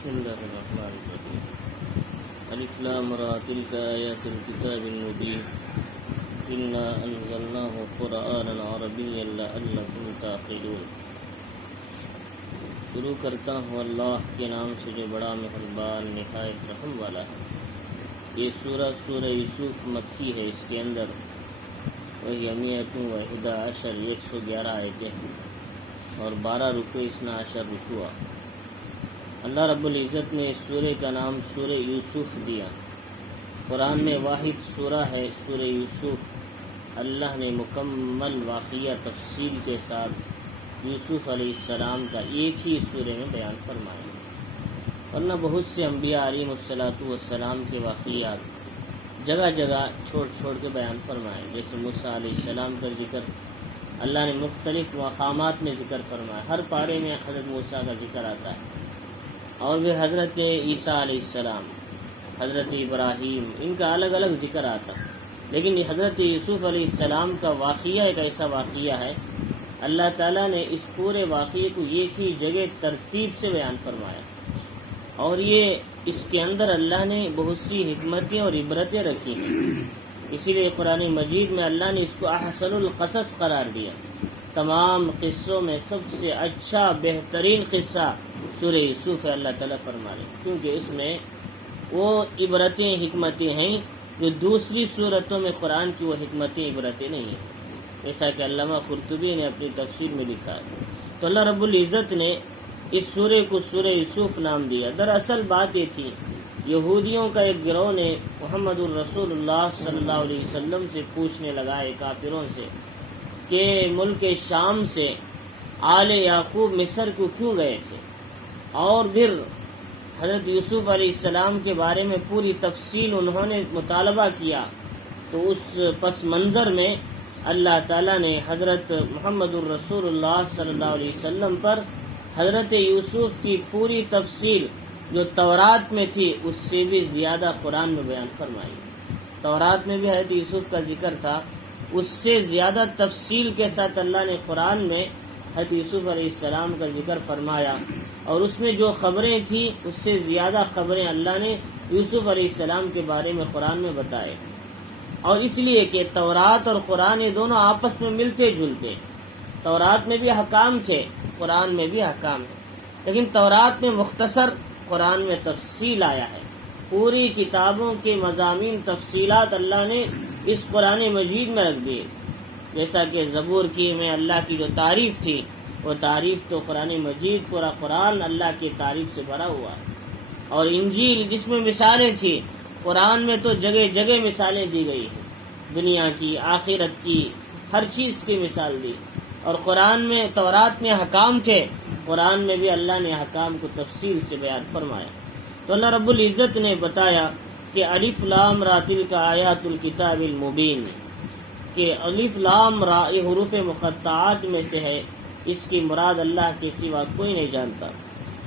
بسم الله الرحمن الرحيم ألف لام را تلك آيات الكتاب المبين إنا أنزلناه قرآنا عربيا لعلكم تعقلون. شروع کرتا ہوں اللہ کے نام سے جو بڑا مہربان نہایت رحم والا ہے. یہ سورہ یوسف مکی ہے. اس کے اندر وہی امیت و 111 آیتیں ہیں اور 12 رکوع 12 رکوع. اللہ رب العزت نے اس سورہ کا نام سورہ یوسف دیا. قرآن میں واحد سورہ ہے سورہ یوسف. اللہ نے مکمل واقعہ تفصیل کے ساتھ یوسف علیہ السلام کا ایک ہی سورہ میں بیان فرمایا. ورنہ بہت سے انبیاء علیہ السلام کے واقعات جگہ جگہ چھوڑ چھوڑ کے بیان فرمائے. جیسے موسیٰ علیہ السلام کا ذکر اللہ نے مختلف مقامات میں ذکر فرمایا. ہر پارے میں حضرت موسیٰ کا ذکر آتا ہے. اور بھی حضرت عیسیٰ علیہ السلام، حضرت ابراہیم، ان کا الگ الگ ذکر آتا. لیکن یہ حضرت یوسف علیہ السلام کا واقعہ ایک ایسا واقعہ ہے اللہ تعالیٰ نے اس پورے واقعے کو ایک ہی جگہ ترتیب سے بیان فرمایا. اور یہ اس کے اندر اللہ نے بہت سی حکمتیں اور عبرتیں رکھی ہیں. اسی لیے قرآن مجید میں اللہ نے اس کو احسن القصص قرار دیا. تمام قصوں میں سب سے اچھا بہترین قصہ سورہ یوسف ہے. اللہ تعالیٰ فرما رہے کیونکہ اس میں وہ عبرتیں حکمتیں ہیں جو دوسری صورتوں میں قرآن کی وہ حکمتیں عبرتیں نہیں ہیں. جیسا کہ علامہ قرطبی نے اپنی تفسیر میں لکھا ہے. تو اللہ رب العزت نے اس سورہ کو سورہ یوسف نام دیا. دراصل بات یہ تھی، یہودیوں کا ایک گروہ نے محمد الرسول اللہ صلی اللہ علیہ وسلم سے پوچھنے لگائے کافروں سے کہ ملک شام سے آل یعقوب مصر کو کیوں گئے تھے، اور پھر حضرت یوسف علیہ السلام کے بارے میں پوری تفصیل انہوں نے مطالبہ کیا. تو اس پس منظر میں اللہ تعالیٰ نے حضرت محمد الرسول اللہ صلی اللہ علیہ وسلم پر حضرت یوسف کی پوری تفصیل جو تورات میں تھی اس سے بھی زیادہ قرآن میں بیان فرمائی. تورات میں بھی حضرت یوسف کا ذکر تھا، اس سے زیادہ تفصیل کے ساتھ اللہ نے قرآن میں حضرت یوسف علیہ السلام کا ذکر فرمایا. اور اس میں جو خبریں تھیں اس سے زیادہ خبریں اللہ نے یوسف علیہ السلام کے بارے میں قرآن میں بتائے. اور اس لیے کہ تورات اور قرآن یہ دونوں آپس میں ملتے جلتے. تورات میں بھی احکام تھے، قرآن میں بھی احکام ہے، لیکن تورات میں مختصر، قرآن میں تفصیل آیا ہے. پوری کتابوں کے مضامین تفصیلات اللہ نے اس قرآن مجید میں رکھ دیے. جیسا کہ زبور کی میں اللہ کی جو تعریف تھی وہ تعریف تو قرآن مجید پورا قرآن اللہ کی تعریف سے بھرا ہوا ہے. اور انجیل جس میں مثالیں تھی، قرآن میں تو جگہ جگہ مثالیں دی گئی ہیں، دنیا کی، آخرت کی، ہر چیز کی مثال دی. اور قرآن میں تورات میں حکام تھے، قرآن میں بھی اللہ نے حکام کو تفصیل سے بیان فرمایا. تو اللہ رب العزت نے بتایا کہ الف لام را تلک آیات الکتاب المبین، کہ الف لام را یہ حروف مقطعات میں سے ہے. اس کی مراد اللہ کے سوا کوئی نہیں جانتا.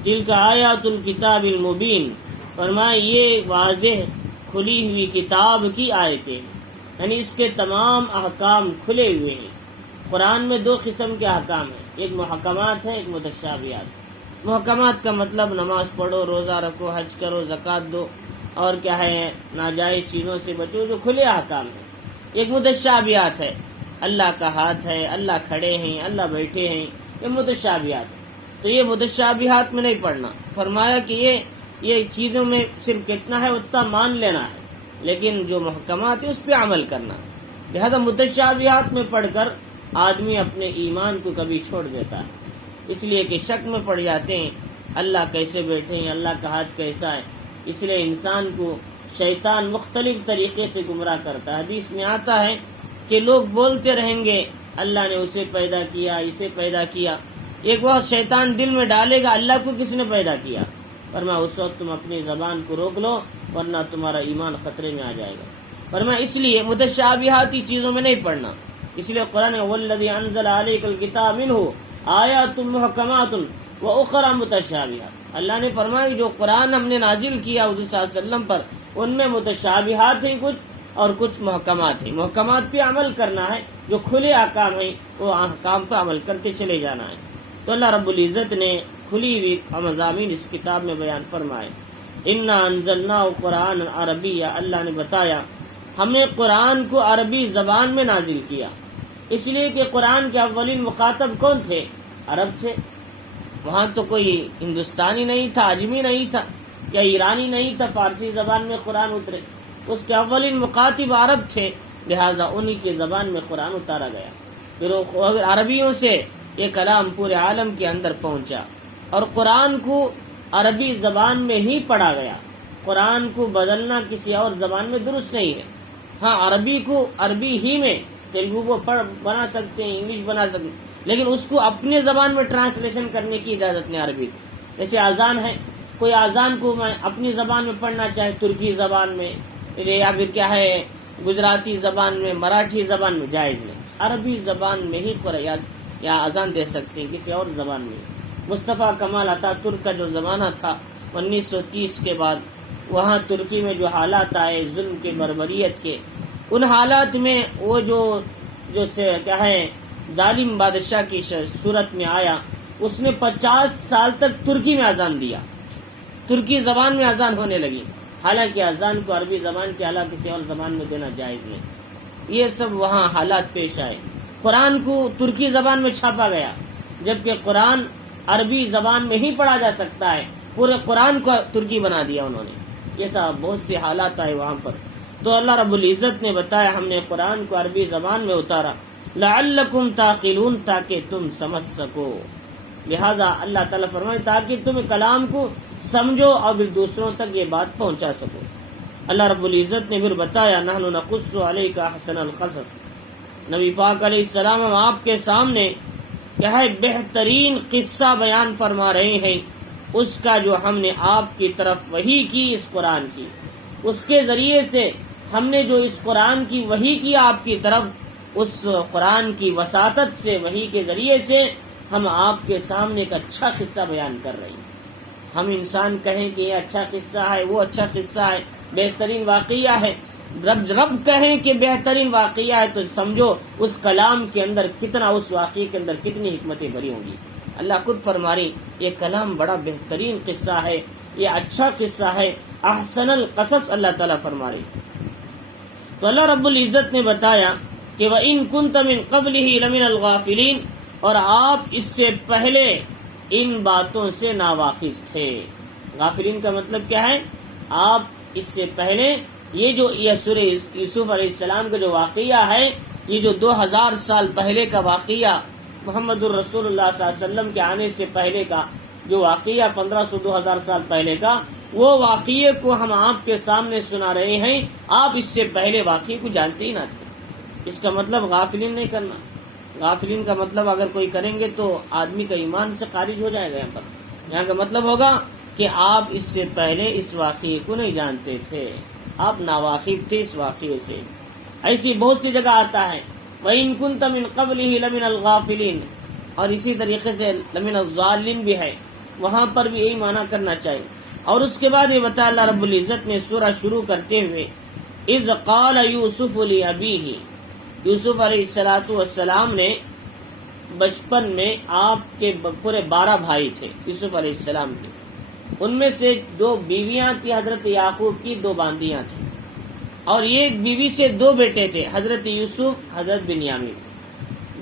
تلک آیات الکتاب المبین فرمایا یہ واضح کھلی ہوئی کتاب کی آیتیں، یعنی اس کے تمام احکام کھلے ہوئے ہیں. قرآن میں 2 قسم کے احکام ہیں، ایک محکمات ہے، ایک متشابہات. محکمات کا مطلب نماز پڑھو، روزہ رکھو، حج کرو، زکوٰۃ دو، اور کیا ہے ناجائز چیزوں سے بچو، جو کھلے احکام ہیں. ایک متشابہات ہے، اللہ کا ہاتھ ہے، اللہ کھڑے ہیں، اللہ بیٹھے ہیں، یہ متشابہات ہے. تو یہ متشابہات میں نہیں پڑھنا. فرمایا کہ یہ چیزوں میں صرف کتنا ہے اتنا مان لینا ہے، لیکن جو محکمات ہے اس پہ عمل کرنا. لہذا متشابہات میں پڑھ کر آدمی اپنے ایمان کو کبھی چھوڑ دیتا ہے، اس لیے کہ شک میں پڑ جاتے ہیں اللہ کیسے بیٹھے ہیں، اللہ کا ہاتھ کیسا ہے. اس لیے انسان کو شیطان مختلف طریقے سے گمراہ کرتا ہے. حدیث میں آتا ہے کہ لوگ بولتے رہیں گے اللہ نے اسے پیدا کیا، اسے پیدا کیا. ایک وقت شیطان دل میں ڈالے گا اللہ کو کس نے پیدا کیا، فرمایا اس وقت تم اپنی زبان کو روک لو ورنہ تمہارا ایمان خطرے میں آ جائے گا. فرمایا اس لیے متشابہاتی چیزوں میں نہیں پڑھنا. اس لیے قرآن والذی انزل علیک الکتاب منہ آیات محکمات واخر متشابہات، اللہ نے فرمایا جو قرآن ہم نے نازل کیا حضور صلی اللہ علیہ وسلم پر ان میں متشابہات ہیں کچھ اور کچھ محکمات ہیں. محکمات پہ عمل کرنا ہے، جو کھلے احکام ہیں وہ احکام پہ عمل کرتے چلے جانا ہے. تو اللہ رب العزت نے کھلی ہوئی مضامین اس کتاب میں بیان فرمائے. انا انزلناہ قرآن عربی، اللہ نے بتایا ہم نے قرآن کو عربی زبان میں نازل کیا، اس لیے کہ قرآن کے اولین مخاطب کون تھے؟ عرب تھے. وہاں تو کوئی ہندوستانی نہیں تھا، عجمی نہیں تھا، یا ایرانی نہیں تھا فارسی زبان میں قرآن اترے. اس کے اولین مخاطب عرب تھے، لہٰذا انہی کی زبان میں قرآن اتارا گیا. پھر عربیوں سے یہ کلام پورے عالم کے اندر پہنچا، اور قرآن کو عربی زبان میں ہی پڑھا گیا. قرآن کو بدلنا کسی اور زبان میں درست نہیں ہے. ہاں عربی کو عربی ہی میں تیلگو کو بنا سکتے ہیں، انگلش بنا سکتے ہیں، لیکن اس کو اپنے زبان میں ٹرانسلیشن کرنے کی اجازت نہیں عربی کو. جیسے اذان ہے، کوئی اذان کو میں اپنی زبان میں پڑھنا چاہے ترکی زبان میں یا پھر کیا ہے گجراتی زبان میں، مراٹھی زبان میں، جائز نہیں. عربی زبان میں ہی یا اذان دے سکتے ہیں، کسی اور زبان میں. مصطفیٰ کمال عطا ترک کا جو زمانہ تھا 1930 کے بعد، وہاں ترکی میں جو حالات آئے ظلم کے، بربریت کے، ان حالات میں وہ جو کیا ہے ظالم بادشاہ کی صورت میں آیا، اس نے 50 سال تک ترکی میں اذان دیا، ترکی زبان میں اذان ہونے لگی، حالانکہ اذان کو عربی زبان کے علاوہ کسی اور زبان میں دینا جائز نہیں. یہ سب وہاں حالات پیش آئے. قرآن کو ترکی زبان میں چھاپا گیا، جبکہ قرآن عربی زبان میں ہی پڑھا جا سکتا ہے، پورے قرآن کو ترکی بنا دیا انہوں نے. یہ سب بہت سے حالات آئے وہاں پر. تو اللہ رب العزت نے بتایا ہم نے قرآن کو عربی زبان میں اتارا، لعلکم تعقلون، تاکہ تم سمجھ سکو. لہذا اللہ تعالیٰ فرمائے تاکہ تم کلام کو سمجھو اور پھر دوسروں تک یہ بات پہنچا سکو. اللہ رب العزت نے پھر بتایا نحن نقص علیک احسن القصص، نبی پاک علیہ السلام ہم آپ کے سامنے کیا ہے بہترین قصہ بیان فرما رہے ہیں، اس کا جو ہم نے آپ کی طرف وحی کی اس قرآن کی، اس کے ذریعے سے ہم نے جو اس قرآن کی وحی کی آپ کی طرف، اس قرآن کی وساطت سے وحی کے ذریعے سے ہم آپ کے سامنے ایک اچھا قصہ بیان کر رہے ہیں. ہم انسان کہیں کہ یہ اچھا قصہ ہے، وہ اچھا قصہ ہے، بہترین واقعہ ہے، رب کہیں کہ بہترین واقعہ ہے، تو سمجھو اس کلام کے اندر کتنا، اس واقعے کے اندر کتنی حکمتیں بھری ہوں گی. اللہ خود فرما رہی یہ کلام بڑا بہترین قصہ ہے، یہ اچھا قصہ ہے، احسن القصص اللہ تعالیٰ فرما رہی. تو اللہ رب العزت نے بتایا کہ وَإِن كُنْتَ مِن قَبْلِهِ لَمِنَ الْغَافِلِينَ، اور آپ اس سے پہلے ان باتوں سے ناواقف تھے. غافلین کا مطلب کیا ہے؟ آپ اس سے پہلے یہ سورہ یوسف علیہ السلام کا جو واقعہ ہے، یہ جو 2000 سال پہلے کا واقعہ، محمد الرسول اللہ صلی اللہ علیہ وسلم کے آنے سے پہلے کا جو واقعہ 1500-2000 سال پہلے کا، وہ واقعے کو ہم آپ کے سامنے سنا رہے ہیں. آپ اس سے پہلے واقعے کو جانتے ہی نہ تھے. اس کا مطلب غافلین نہیں کرنا. غافلین کا مطلب اگر کوئی کریں گے تو آدمی کا ایمان سے خارج ہو جائے گا. یہاں کا مطلب ہوگا کہ آپ اس سے پہلے اس واقعے کو نہیں جانتے تھے، آپ ناواقف تھے اس واقعے سے. ایسی بہت سی جگہ آتا ہے وَإِن كُنْتَ مِن قَبْلِهِ لَمِنَ الْغَافِلِينَ، اور اسی طریقے سے لَمِنَ الضَّالِّينَ بھی ہے، وہاں پر بھی یہی معنی کرنا چاہیے. اور اس کے بعد یہ بتا اللہ رب العزت نے سورہ شروع کرتے ہوئے اِذْ قَالَ يُوسُفُ لِأَبِيهِ، یوسف علیہ السلام نے بچپن میں آپ کے پورے 12 بھائی تھے یوسف علیہ السلام کے، ان میں سے 2 بیویاں تھیں، حضرت یعقوب کی 2 باندیاں تھیں، اور ایک بیوی سے 2 بیٹے تھے، حضرت یوسف، حضرت بنیامین.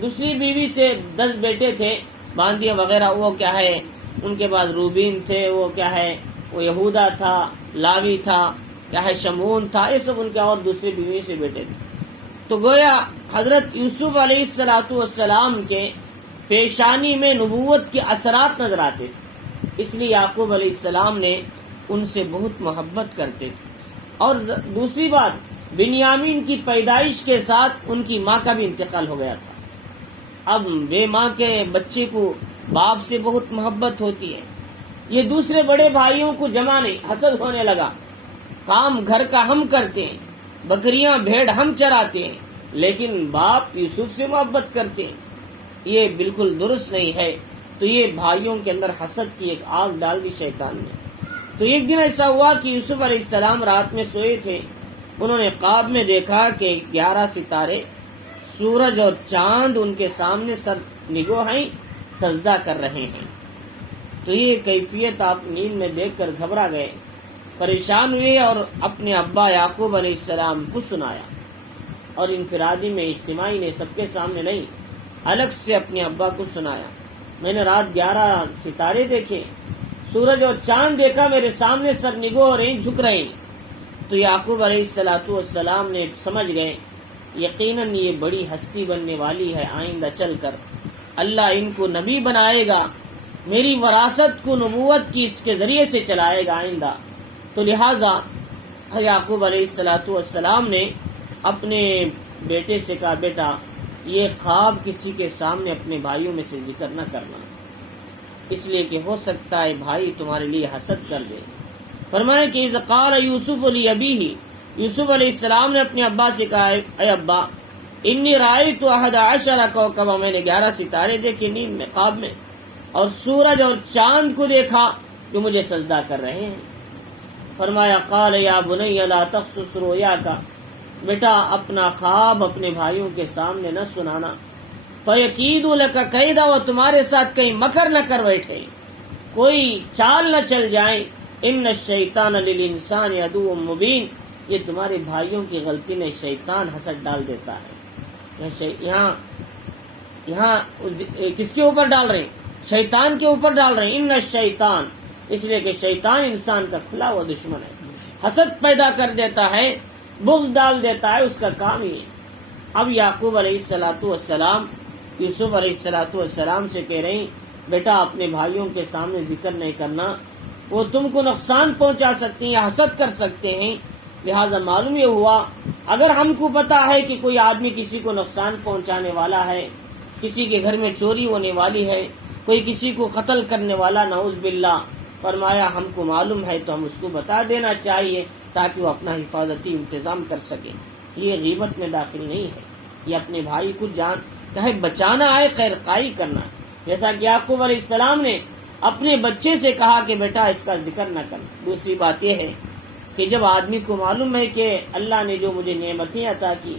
دوسری بیوی سے 10 بیٹے تھے، باندیاں وغیرہ، وہ کیا ہے ان کے بعد روبین تھے، وہ کیا ہے وہ یہودا تھا، لاوی تھا، کیا ہے شمعون تھا، یہ سب ان کے اور دوسری بیوی سے بیٹے تھے. تو گویا حضرت یوسف علیہ السلام کے پیشانی میں نبوت کے اثرات نظر آتے تھے، اس لیے یعقوب علیہ السلام نے ان سے بہت محبت کرتے تھے. اور دوسری بات، بنیامین کی پیدائش کے ساتھ ان کی ماں کا بھی انتقال ہو گیا تھا. اب بے ماں کے بچے کو باپ سے بہت محبت ہوتی ہے. یہ دوسرے بڑے بھائیوں کو جمع نہیں، حسد ہونے لگا. کام گھر کا ہم کرتے ہیں، بکریاں بھیڑ ہم چراتے ہیں، لیکن باپ یوسف سے محبت کرتے ہیں، یہ بالکل درست نہیں ہے. تو یہ بھائیوں کے اندر حسد کی ایک آگ ڈال دی شیطان نے. تو ایک دن ایسا ہوا کہ یوسف علیہ السلام رات میں سوئے تھے، انہوں نے خواب میں دیکھا کہ 11 ستارے، سورج اور چاند ان کے سامنے سر نگو ہیں، سجدہ کر رہے ہیں۔ تو یہ کیفیت آپ نیند میں دیکھ کر گھبرا گئے، پریشان ہوئے اور اپنے ابا یعقوب علیہ السلام کو سنایا، اور انفرادی میں، اجتماعی نے، سب کے سامنے نہیں، الگ سے اپنے ابا کو سنایا۔ میں نے رات 11 ستارے دیکھے، سورج اور چاند دیکھا، میرے سامنے سر نگو ہو رہے ہیں، جھک رہے ہیں۔ تو یعقوب علیہ السلام نے سمجھ گئے یقیناً یہ بڑی ہستی بننے والی ہے، آئندہ چل کر اللہ ان کو نبی بنائے گا، میری وراثت کو نبوت کی اس کے ذریعے سے چلائے گا آئندہ۔ تو لہٰذا یعقوب علیہ السلام نے اپنے بیٹے سے کہا، بیٹا یہ خواب کسی کے سامنے اپنے بھائیوں میں سے ذکر نہ کرنا، اس لیے کہ ہو سکتا ہے بھائی تمہارے لیے حسد کر دے۔ فرمایا کہ اذ قال یوسف لابیہ، یوسف علیہ السلام نے اپنے ابا سے کہا، اے ابا انی رأیت 11 کوكبا، میں نے 11 ستارے دیکھے نیند میں، خواب میں، اور سورج اور چاند کو دیکھا جو مجھے سجدہ کر رہے ہیں۔ فرمایا قال یا بنی لا تقصص رؤیاک، بیٹا اپنا خواب اپنے بھائیوں کے سامنے نہ سنانا، فیکیدوا لک کیدا، وہ تمہارے ساتھ کہیں مکر نہ کر بیٹھے، کوئی چال نہ چل جائیں، ان الشیطان للانسان عدو مبین، یہ تمہارے بھائیوں کی غلطی نے شیطان حسد ڈال دیتا ہے۔ یہاں کس کے اوپر ڈال رہے ہیں؟ شیطان کے اوپر ڈال رہے ہیں، ان الشیطان، اس لیے کہ شیطان انسان کا کھلا ہوا دشمن ہے، حسد پیدا کر دیتا ہے، بغض ڈال دیتا ہے، اس کا کام ہی ہے۔ اب یعقوب علیہ السلام یوسف علیہ السلام سے کہہ رہے ہیں، بیٹا اپنے بھائیوں کے سامنے ذکر نہیں کرنا، وہ تم کو نقصان پہنچا سکتے ہیں یا حسد کر سکتے ہیں۔ لہذا معلوم یہ ہوا اگر ہم کو پتا ہے کہ کوئی آدمی کسی کو نقصان پہنچانے والا ہے، کسی کے گھر میں چوری ہونے والی ہے، کوئی کسی کو قتل کرنے والا، نعوذ باللہ، فرمایا ہم کو معلوم ہے تو ہم اس کو بتا دینا چاہیے تاکہ وہ اپنا حفاظتی انتظام کر سکے۔ یہ غیبت میں داخل نہیں ہے، یہ اپنے بھائی کو چاہے بچانا ہے، خیر خواہی کرنا، جیسا کہ یعقوب علیہ السلام نے اپنے بچے سے کہا کہ بیٹا اس کا ذکر نہ کرنا۔ دوسری بات یہ ہے کہ جب آدمی کو معلوم ہے کہ اللہ نے جو مجھے نعمتیں عطا کی،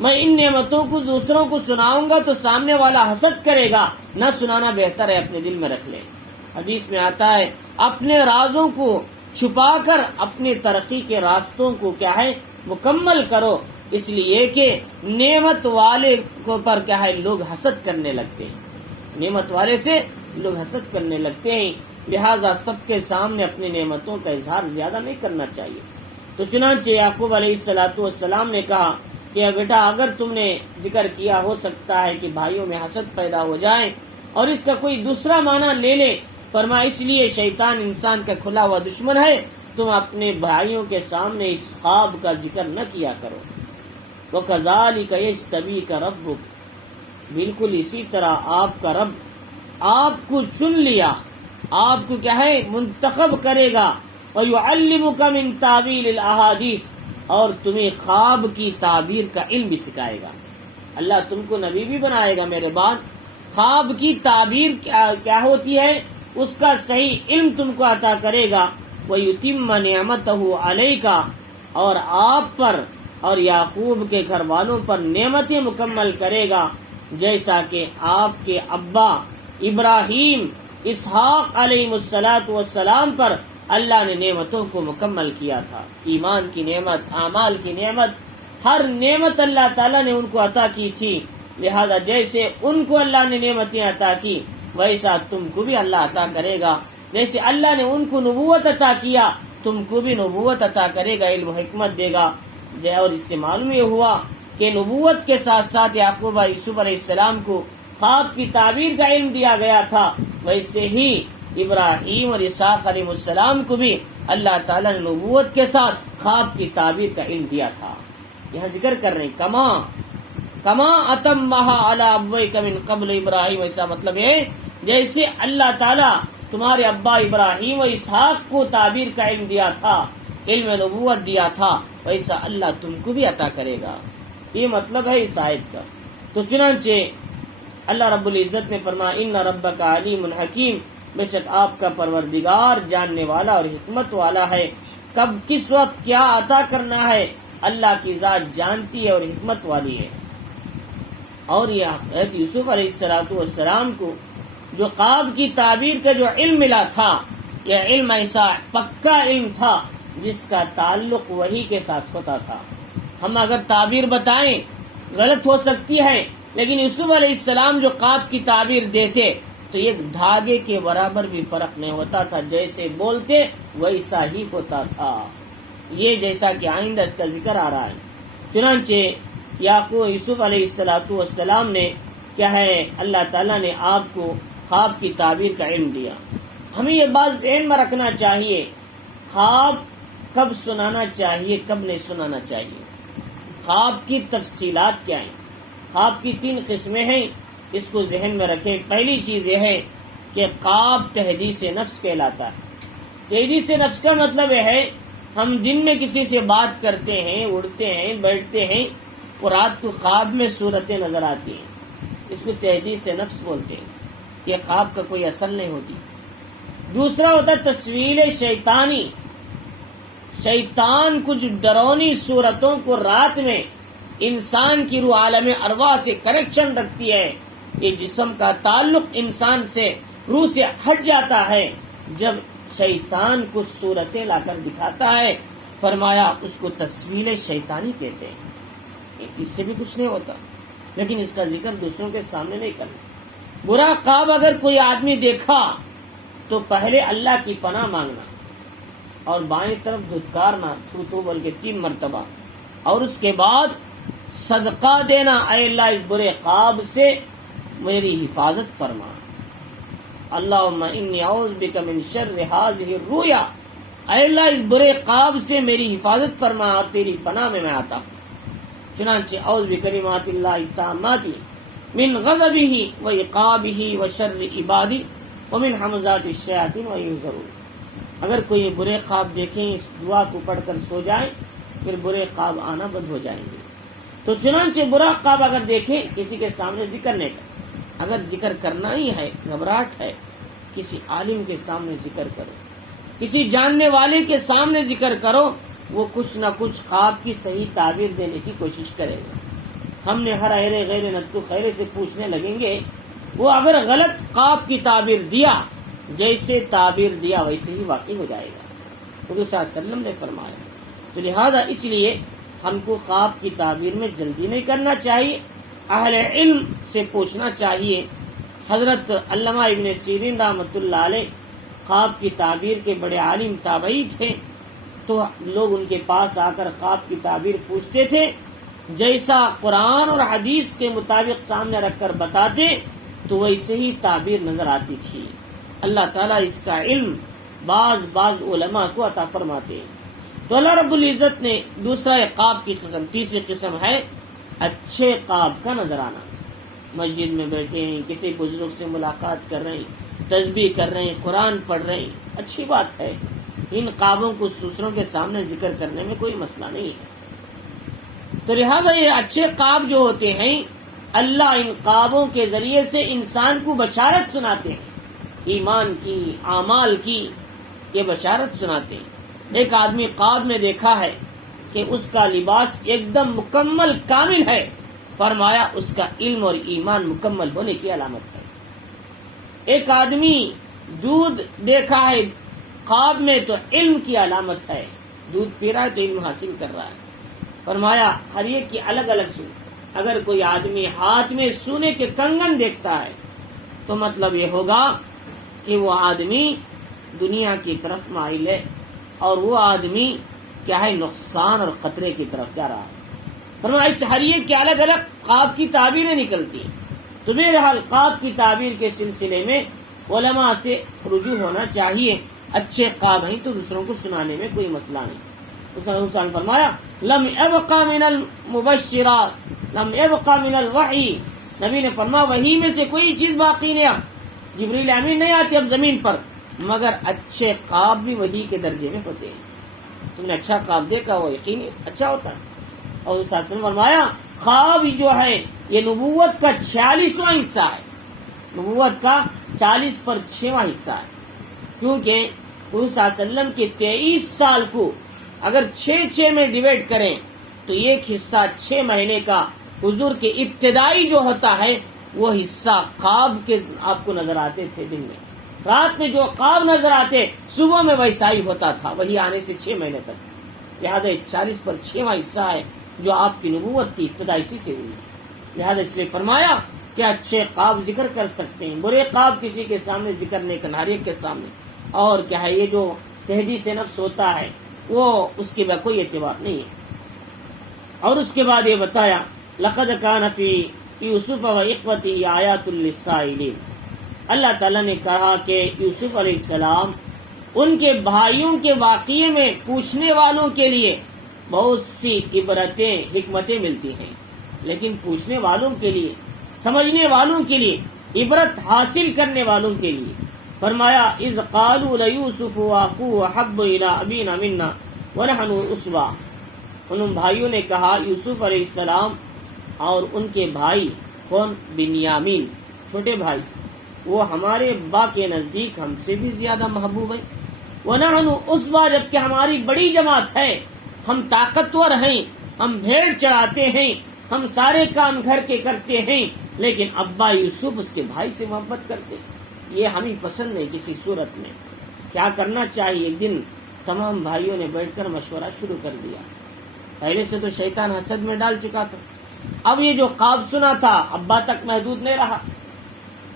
میں ان نعمتوں کو دوسروں کو سناؤں گا تو سامنے والا حسد کرے گا، نہ سنانا بہتر ہے، اپنے دل میں رکھ لے۔ حدیث میں آتا ہے اپنے رازوں کو چھپا کر اپنے ترقی کے راستوں کو کیا ہے مکمل کرو، اس لیے کہ نعمت والے کو پر کیا ہے لوگ حسد کرنے لگتے ہیں، نعمت والے سے لوگ حسد کرنے لگتے ہیں، لہذا سب کے سامنے اپنی نعمتوں کا اظہار زیادہ نہیں کرنا چاہیے۔ تو چنانچہ یعقوب علیہ السلام نے کہا کہ بیٹا اگر تم نے ذکر کیا، ہو سکتا ہے کہ بھائیوں میں حسد پیدا ہو جائے اور اس کا کوئی دوسرا معنی لے لے، فرمایا اس لیے شیطان انسان کا کھلا ہوا دشمن ہے، تم اپنے بھائیوں کے سامنے اس خواب کا ذکر نہ کیا کرو۔ وَكَذَلِكَ يَجْتَبِيكَ رَبُّكَ، بالکل اسی طرح آپ کا رب آپ کو چن لیا، آپ کو کیا ہے منتخب کرے گا، وَيُعَلِّمُكَ مِن تَعْوِيلِ الْأَحَادِيثِ، اور تمہیں خواب کی تعبیر کا علم بھی سکھائے گا۔ اللہ تم کو نبی بھی بنائے گا میرے بعد، خواب کی تعبیر کیا ہوتی ہے اس کا صحیح علم تم کو عطا کرے گا، وَيُتِمَّ نِعْمَتَهُ عَلَيْكَ، اور آپ پر اور یعقوب کے گھر والوں پر نعمتیں مکمل کرے گا، جیسا کہ آپ کے ابا ابراہیم، اسحاق علیہ السلام پر اللہ نے نعمتوں کو مکمل کیا تھا، ایمان کی نعمت، اعمال کی نعمت، ہر نعمت اللہ تعالیٰ نے ان کو عطا کی تھی، لہذا جیسے ان کو اللہ نے نعمتیں عطا کی ویسا تم کو بھی اللہ عطا کرے گا، جیسے اللہ نے ان کو نبوت عطا کیا تم کو بھی نبوت عطا کرے گا، علم و حکمت دے گا۔ اور اس سے معلوم یہ ہوا کہ نبوت کے ساتھ ساتھ یعقوب یوسف علیہ السلام کو خواب کی تعبیر کا علم دیا گیا تھا، ویسے ہی ابراہیم اور اسحاق علیہ السلام کو بھی اللہ تعالیٰ نے نبوت کے ساتھ خواب کی تعبیر کا علم دیا تھا۔ یہاں ذکر کر رہے ہیں کما اتمھا علی ابویک من قبل ابراہیم، ایسا مطلب ہے جیسے اللہ تعالیٰ تمہارے ابا ابراہیم و اسحاق کو تعبیر کا علم دیا تھا، علم نبوت دیا تھا، ویسا اللہ تم کو بھی عطا کرے گا۔ یہ مطلب ہے اس آیت کا۔ تو چنانچہ اللہ رب العزت نے فرمایا ان ربک علیم حکیم، بے شک آپ کا پروردگار جاننے والا اور حکمت والا ہے، کب کس وقت کیا عطا کرنا ہے اللہ کی ذات جانتی ہے اور حکمت والی ہے۔ اور یہ حضرت یوسف علیہ السلام کو جو خواب کی تعبیر کا جو علم ملا تھا، یہ علم ایسا پکا علم تھا جس کا تعلق وحی کے ساتھ ہوتا تھا۔ ہم اگر تعبیر بتائیں غلط ہو سکتی ہے، لیکن یوسف علیہ السلام جو خواب کی تعبیر دیتے تو ایک دھاگے کے برابر بھی فرق نہیں ہوتا تھا، جیسے بولتے ویسا ہی ہوتا تھا۔ یہ جیسا کہ آئندہ اس کا ذکر آ رہا ہے۔ چنانچہ یوسف علیہ السلام نے کیا ہے، اللہ تعالیٰ نے آپ کو خواب کی تعبیر کا علم دیا۔ ہمیں یہ بات ذہن میں رکھنا چاہیے، خواب کب سنانا چاہیے، کب نہیں سنانا چاہیے۔ خواب کی تفصیلات کیا ہیں؟ خواب کی 3 قسمیں ہیں، اس کو ذہن میں رکھیں۔ پہلی چیز یہ ہے کہ خواب تحدیث نفس کہلاتا ہے۔ تحدیث نفس کا مطلب یہ ہے ہم دن میں کسی سے بات کرتے ہیں، اڑتے ہیں، بیٹھتے ہیں، اور رات کو خواب میں صورتیں نظر آتی ہیں، اس کو تحدیث نفس بولتے ہیں۔ یہ خواب کا کوئی اثر نہیں ہوتی۔ دوسرا ہوتا ہے تصویر شیطانی، شیطان کچھ ڈرونی صورتوں کو رات میں انسان کی روح عالم ارواح سے کنیکشن رکھتی ہے۔ یہ جسم کا تعلق انسان سے روح سے ہٹ جاتا ہے جب شیطان کچھ صورتیں لا کر دکھاتا ہے۔ فرمایا اس کو تصویر شیطانی کہتے ہیں۔ اس سے بھی کچھ نہیں ہوتا، لیکن اس کا ذکر دوسروں کے سامنے نہیں کرنا۔ برا خواب اگر کوئی آدمی دیکھا تو پہلے اللہ کی پناہ مانگنا اور بائیں طرف دھتکارنا تو بلکہ 3 مرتبہ، اور اس کے بعد صدقہ دینا، اے اللہ اس برے خواب سے میری حفاظت فرما، اللہم انی اعوذ بک من شر ہذہ الرؤیا، اے اللہ اس برے خواب سے میری حفاظت فرما اور تیری پناہ میں آتا ہوں۔ چنانچہ اعوذ بکلمات اللہ التامات من غضبہ وعقابہ وشر عبادہ ومن حمزات الشیاطین ویحضرون۔ اگر کوئی برے خواب دیکھیں، اس دعا کو پڑھ کر سو جائیں، پھر برے خواب آنا بند ہو جائیں گے۔ تو چنانچہ برا خواب اگر دیکھیں، کسی کے سامنے ذکر نہیں کریں، اگر ذکر کرنا ہی ہے، گھبراہٹ ہے، کسی عالم کے سامنے ذکر کرو، کسی جاننے والے کے سامنے ذکر کرو، وہ کچھ نہ کچھ خواب کی صحیح تعبیر دینے کی کوشش کرے گا۔ ہم نے ہر ایرے غیر نتو خیرے سے پوچھنے لگیں گے، وہ اگر غلط خواب کی تعبیر دیا، جیسے تعبیر دیا ویسے ہی واقع ہو جائے گا، حضور صلی اللہ علیہ وسلم نے فرمایا۔ تو لہذا اس لیے ہم کو خواب کی تعبیر میں جلدی نہیں کرنا چاہیے، اہل علم سے پوچھنا چاہیے۔ حضرت علامہ ابن سیرین رحمۃ اللہ علیہ خواب کی تعبیر کے بڑے عالم تابعی تھے، تو لوگ ان کے پاس آ کر خواب کی تعبیر پوچھتے تھے، جیسا قرآن اور حدیث کے مطابق سامنے رکھ کر بتاتے تو ویسے ہی تعبیر نظر آتی تھی۔ اللہ تعالیٰ اس کا علم بعض علماء کو عطا فرماتے ہیں۔ تو اللہ رب العزت نے دوسرا خواب کی قسم، تیسری قسم ہے اچھے خواب کا نظر آنا۔ مسجد میں بیٹھے ہیں، کسی بزرگ سے ملاقات کر رہے ہیں، تسبیح کر رہے ہیں، قرآن پڑھ رہے ہیں، اچھی بات ہے۔ ان خوابوں کو دوسروں کے سامنے ذکر کرنے میں کوئی مسئلہ نہیں ہے۔ تو لہذا یہ اچھے خواب جو ہوتے ہیں، اللہ ان خوابوں کے ذریعے سے انسان کو بشارت سناتے ہیں، ایمان کی، اعمال کی، یہ بشارت سناتے ہیں۔ ایک آدمی خواب میں دیکھا ہے کہ اس کا لباس ایک دم مکمل کامل ہے، فرمایا اس کا علم اور ایمان مکمل ہونے کی علامت ہے۔ ایک آدمی دودھ دیکھا ہے خواب میں تو علم کی علامت ہے، دودھ پی رہا ہے تو علم حاصل کر رہا ہے۔ فرمایا ہر ایک کی الگ الگ سن۔ اگر کوئی آدمی ہاتھ میں سونے کے کنگن دیکھتا ہے تو مطلب یہ ہوگا کہ وہ آدمی دنیا کی طرف مائل ہے اور وہ آدمی کیا ہے، نقصان اور خطرے کی طرف جا رہا ہے۔ فرمایا اس ہر ایک کے الگ الگ خواب کی تعبیریں نکلتی ہیں۔ تو بہرحال خواب کی تعبیر کے سلسلے میں علماء سے رجوع ہونا چاہیے۔ اچھے خواب ہیں تو دوسروں کو سنانے میں کوئی مسئلہ نہیں۔ حسین فرمایا لم ابقى من المبشرات لم ابقى من الوحی، نبی نے فرمایا وحی میں سے کوئی چیز باقی نہیں، اب جبریل امین نہیں آتے اب زمین پر، مگر اچھے خواب بھی وحی کے درجے میں ہوتے ہیں۔ تم نے اچھا خواب دیکھا، وہ یقینی اچھا ہوتا ہے۔ اور اس نے فرمایا خواب جو ہے یہ نبوت کا 46واں حصہ ہے، نبوت کا 40/6واں حصہ ہے، کیونکہ حضور صلی اللہ علیہ وسلم کے 23 سال کو اگر 6 میں ڈیوائڈ کریں تو ایک حصہ 6 مہینے کا حضور کے ابتدائی جو ہوتا ہے وہ حصہ خواب کے آپ کو نظر آتے تھے دن میں، رات میں جو خواب نظر آتے صبح میں ویسا ہی ہوتا تھا، وہی آنے سے 6 مہینے تک۔ لہذا 40 پر 6واں حصہ ہے جو آپ کی نبوت کی ابتدا اسی سے ہوئی تھی۔ لہذا اس لیے فرمایا کہ اچھے خواب ذکر کر سکتے ہیں، برے خواب کسی کے سامنے ذکر نہیں کرنا، ہر ایک کے سامنے۔ اور کیا ہے، یہ جو تحدیث نفس ہوتا ہے وہ اس کے بعد کوئی اعتبار نہیں ہے۔ اور اس کے بعد یہ بتایا لقد کان فی یوسف و اخوتہ آیات للسائلین، اللہ تعالیٰ نے کہا کہ یوسف علیہ السلام ان کے بھائیوں کے واقعے میں پوچھنے والوں کے لیے بہت سی عبرتیں حکمتیں ملتی ہیں، لیکن پوچھنے والوں کے لیے، سمجھنے والوں کے لیے، عبرت حاصل کرنے والوں کے لیے فرمایا اذ قالوا لیوسف واخوہ احب الی ابینا منا ونحن عصبہ، ان بھائیوں نے کہا یوسف علیہ السلام اور ان کے بھائی کون، بنیامین چھوٹے بھائی، وہ ہمارے ابا کے نزدیک ہم سے بھی زیادہ محبوب ہیں، وَنَحْنُ عُصْبَةٌ، جبکہ ہماری بڑی جماعت ہے، ہم طاقتور ہیں، ہم بھیڑ چڑھاتے ہیں، ہم سارے کام گھر کے کرتے ہیں، لیکن ابا یوسف اس کے بھائی سے محبت کرتے، یہ ہمیں پسند نہیں کسی صورت میں۔ کیا کرنا چاہیے؟ ایک دن تمام بھائیوں نے بیٹھ کر مشورہ شروع کر دیا۔ پہلے سے تو شیطان حسد میں ڈال چکا تھا، اب یہ جو خواب سنا تھا ابا تک محدود نہیں رہا،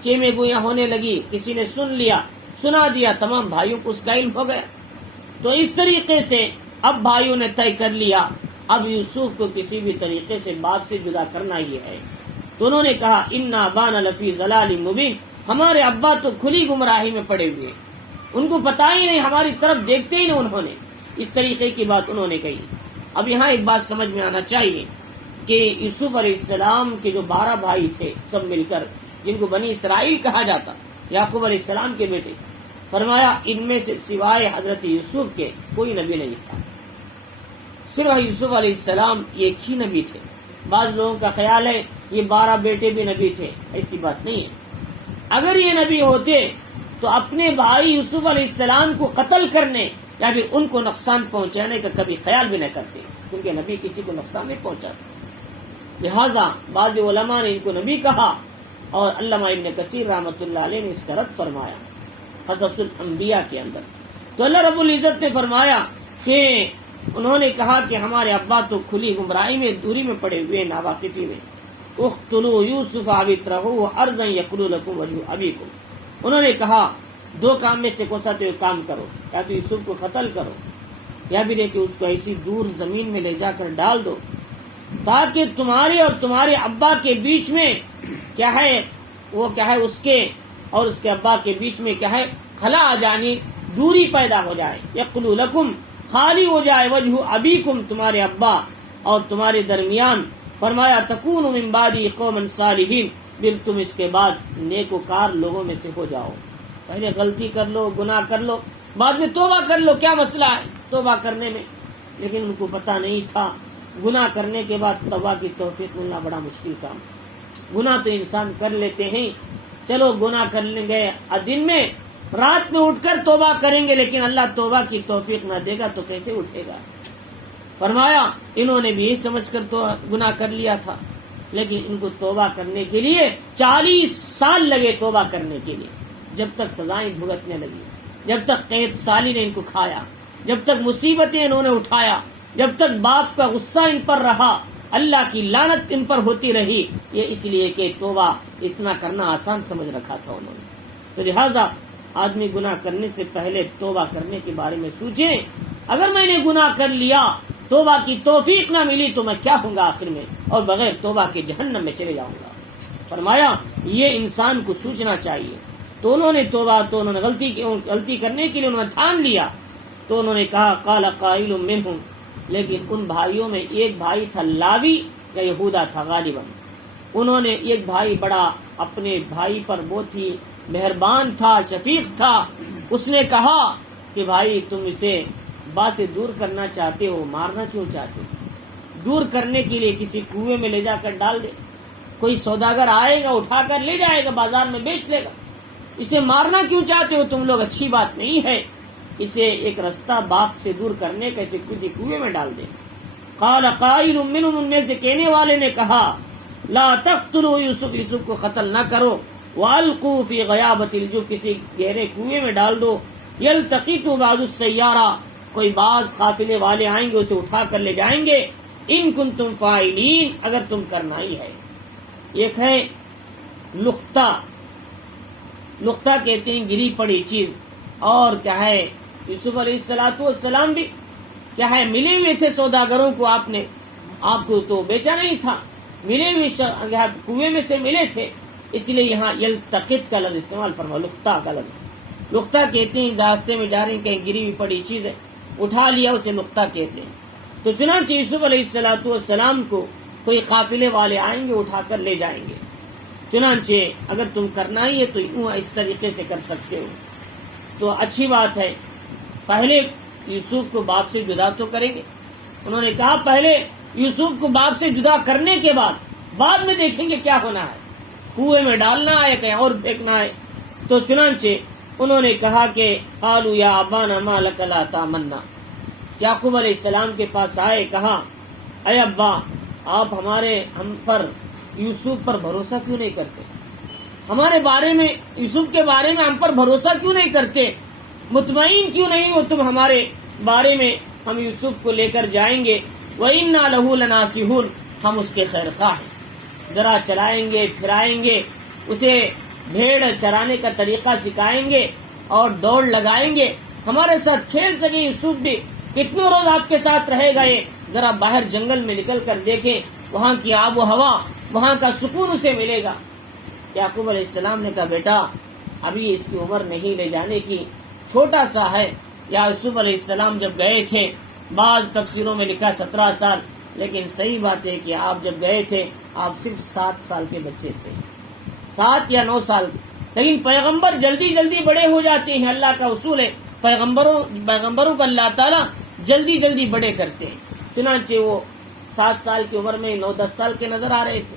چیمے گویاں ہونے لگی، کسی نے سنا دیا، تمام بھائیوں کو اس کا علم ہو گیا۔ تو اس طریقے سے اب بھائیوں نے طے کر لیا اب یوسف کو کسی بھی طریقے سے باپ سے جدا کرنا ہی ہے۔ تو انہوں نے کہا انا ابانا لفی ضلال مبین، ہمارے ابا تو کھلی گمراہی میں پڑے ہوئے، ان کو پتا ہی نہیں، ہماری طرف دیکھتے ہی نہیں انہوں نے، اس طریقے کی بات انہوں نے کہی۔ اب یہاں ایک بات سمجھ میں آنا چاہیے کہ یوسف علیہ السلام کے جو 12 بھائی تھے سب مل کر، جن کو بنی اسرائیل کہا جاتا، یعقوب علیہ السلام کے بیٹے، فرمایا ان میں سے سوائے حضرت یوسف کے کوئی نبی نہیں تھا، صرف یوسف علیہ السلام ایک ہی نبی تھے۔ بعض لوگوں کا خیال ہے یہ 12 بیٹے بھی نبی تھے، ایسی بات نہیں ہے۔ اگر یہ نبی ہوتے تو اپنے بھائی یوسف علیہ السلام کو قتل کرنے یا پھر ان کو نقصان پہنچانے کا کبھی خیال بھی نہ کرتے، کیونکہ نبی کسی کو نقصان نہیں پہنچاتے۔ لہذا بعض علماء نے ان کو نبی کہا، اور علامہ ابن کثیر رحمۃ اللہ علیہ نے اس کا رد فرمایا قصص الانبیاء کے اندر۔ تو اللہ رب العزت نے فرمایا کہ انہوں نے کہا کہ ہمارے ابا تو کھلی گمراہی میں، دوری میں پڑے ہوئے، ناواقفی میں۔ اقتلوا یوسف او اطرحوہ ارضا یخل لکم وجہ ابیکم، انہوں نے کہا 2 کام میں سے کون سا تو کام کرو، یا تو یوسف کو قتل کرو یا پھر کہ اس کو ایسی دور زمین میں لے جا کر ڈال دو تاکہ تمہارے اور تمہارے ابا کے بیچ میں کیا ہے، وہ کیا ہے، اس کے اور اس کے ابا کے بیچ میں کیا ہے، خلا آ جانی، دوری پیدا ہو جائے، یخلو لکم، خالی ہو جائے، وجہ ابیکم، تمہارے ابا اور تمہارے درمیان۔ فرمایا تکون من بعدی قوما صالحین، پھر تم اس کے بعد نیکوکار لوگوں میں سے ہو جاؤ۔ پہلے غلطی کر لو، گناہ کر لو، بعد میں توبہ کر لو، کیا مسئلہ ہے توبہ کرنے میں؟ لیکن ان کو پتہ نہیں تھا گناہ کرنے کے بعد توبہ کی توفیق ملنا بڑا مشکل کام۔ گناہ تو انسان کر لیتے ہیں، چلو گناہ کر لیں گے دن میں، رات میں اٹھ کر توبہ کریں گے، لیکن اللہ توبہ کی توفیق نہ دے گا تو کیسے اٹھے گا؟ فرمایا انہوں نے بھی یہی سمجھ کر تو گناہ کر لیا تھا، لیکن ان کو توبہ کرنے کے لیے 40 سال لگے توبہ کرنے کے لیے، جب تک سزائیں بھگتنے لگی، جب تک قید سالی نے ان کو کھایا، جب تک مصیبتیں انہوں نے اٹھایا، جب تک باپ کا غصہ ان پر رہا، اللہ کی لعنت ان پر ہوتی رہی، یہ اس لیے کہ توبہ اتنا کرنا آسان سمجھ رکھا تھا انہوں نے۔ تو لہذا آدمی گناہ کرنے سے پہلے توبہ کرنے کے بارے میں سوچیں، اگر میں نے گناہ کر لیا، توبہ کی توفیق نہ ملی تو میں کیا ہوں گا آخر میں، اور بغیر توبہ کے جہنم میں چلے جاؤں گا۔ فرمایا یہ انسان کو سوچنا چاہیے۔ تو انہوں نے توبہ، تو انہوں نے غلطی کرنے کے لیے انہوں نے ٹھان لیا، تو انہوں نے کہا قال قائل منہم، لیکن ان بھائیوں میں ایک بھائی تھا لاوی یا یہودا تھا غالباً، انہوں نے ایک بھائی بڑا اپنے بھائی پر بہت ہی مہربان تھا، شفیق تھا، اس نے کہا کہ بھائی تم اسے با سے دور کرنا چاہتے ہو، مارنا کیوں چاہتے ہو؟ دور کرنے کے لیے کسی کنویں میں لے جا کر ڈال دے، کوئی سوداگر آئے گا اٹھا کر لے جائے گا، بازار میں بیچ لے گا، اسے مارنا کیوں چاہتے ہو تم لوگ؟ اچھی بات نہیں ہے، اسے ایک رستہ باپ سے دور کرنے کا، اسے کسی کنویں میں ڈال دے۔ قال قائل منہم، ان میں سے کہنے والے نے کہا لا تقتلوا یوسف، یوسف کو قتل نہ کرو، والقوا فی غیابۃ الجب، کسی گہرے کنویں میں ڈال دو، یلتقطوا بعض السیارہ، کوئی بعض قافلے والے آئیں گے اسے اٹھا کر لے جائیں گے، ان کنتم فاعلین، اگر تم کرنا ہی ہے۔ ایک ہے لقطہ، لقطہ کہتے ہیں گری پڑی چیز، اور کیا ہے یوسف علیہ السلام بھی کیا ہے ملے ہوئے تھے سوداگروں کو، آپ کو تو بیچا نہیں تھا، ملے ہوئے کنویں میں سے ملے تھے، اس لیے یہاں یلتقط کا لفظ استعمال فرما، لقطہ کا لفظ۔ لقطہ کہتے ہیں راستے میں جا رہے ہیں کہیں گری ہوئی پڑی چیز ہے اٹھا لیا، اسے لقطہ کہتے ہیں۔ تو چنانچہ یوسف علیہ السلام کو کوئی قافلے والے آئیں گے اٹھا کر لے جائیں گے، چنانچہ اگر تم کرنا ہی ہے تو یوں اس طریقے سے کر سکتے ہو تو اچھی بات ہے۔ پہلے یوسف کو باپ سے جدا تو کریں گے، انہوں نے کہا پہلے یوسف کو باپ سے جدا کرنے کے بعد میں دیکھیں گے کیا ہونا ہے، کنویں میں ڈالنا ہے کہیں اور پھینکنا ہے۔ تو چنانچہ انہوں نے کہا کہ قالوا یا ابانا ما لک لا تامنا، یعقوب علیہ السلام کے پاس آئے، کہا اے ابا آپ ہم پر یوسف پر بھروسہ کیوں نہیں کرتے، ہمارے بارے میں یوسف کے بارے میں ہم پر بھروسہ کیوں نہیں کرتے، مطمئن کیوں نہیں ہو تم ہمارے بارے میں، ہم یوسف کو لے کر جائیں گے، وَإِنَّا لَهُ لَنَاصِحُونَ، ہم اس کے خیر خواہ ہیں، ذرا چلائیں گے پھرائیں گے، اسے بھیڑ چرانے کا طریقہ سکھائیں گے اور دوڑ لگائیں گے، ہمارے ساتھ کھیل سکے یوسف بھی، کتنے روز آپ کے ساتھ رہے گا یہ، ذرا باہر جنگل میں نکل کر دیکھیں، وہاں کی آب و ہوا، وہاں کا سکون اسے ملے گا۔ یعقوب علیہ السلام نے کہا بیٹا ابھی اس کی عمر نہیں لے جانے کی، چھوٹا سا ہے۔ یوسف علیہ السلام جب گئے تھے، بعض تفسیروں میں لکھا 17 سال، لیکن صحیح بات ہے کہ آپ جب گئے تھے آپ صرف 7 سال کے بچے تھے، 7 یا 9 سال، لیکن پیغمبر جلدی جلدی بڑے ہو جاتے ہیں، اللہ کا اصول ہے، پیغمبروں کو اللہ تعالیٰ جلدی جلدی بڑے کرتے ہیں۔ چنانچہ وہ 7 سال کی عمر میں 9-10 سال کے نظر آ رہے تھے،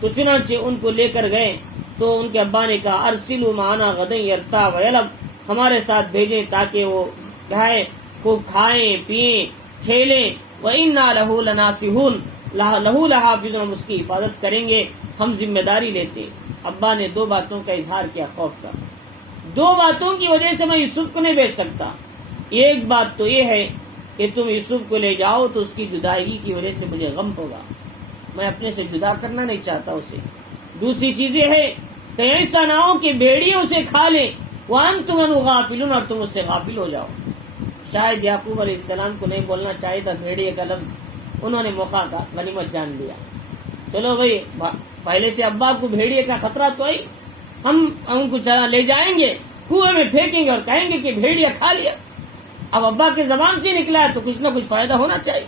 تو چنانچہ ان کو لے کر گئے تو ان کے ابا نے کہا ارسلوا معنا غدا یرتع ویلعب، ہمارے ساتھ بھیجیں تاکہ وہ خوب کھائیں پیئیں کھیلیں، وَإِنَّا لَهُ لَنَاصِحُونَ، لَهُ لَحَافِظُونَ، ہم اس کی حفاظت کریں گے، ہم ذمہ داری لیتے۔ ابا نے 2 باتوں کا اظہار کیا، خوف کا، 2 باتوں کی وجہ سے میں یوسف کو نہیں بھیج سکتا۔ ایک بات تو یہ ہے کہ تم یوسف کو لے جاؤ تو اس کی جدائی کی وجہ سے مجھے غم ہوگا، میں اپنے سے جدا کرنا نہیں چاہتا اسے۔ دوسری چیز یہ ہے کہ ایسا نہ ہو کہ بھیڑیے اسے کھا لیں، وَأَنْتُمْ عَنْهُ غَافِلُونَ، اور تم اس سے غافل ہو جاؤ۔ شاید یعقوب علیہ السلام کو نہیں بولنا چاہیے تھا بھیڑیے کا لفظ، انہوں نے موقع کا غنیمت جان لیا۔ چلو بھائی پہلے سے ابا کو بھیڑیے کا خطرہ تو آئی، ہم کو چلا لے جائیں گے کنویں میں پھینکیں گے اور کہیں گے کہ بھیڑیا کھا لیا، اب ابا کے زبان سے نکلا ہے تو کچھ نہ کچھ فائدہ ہونا چاہیے،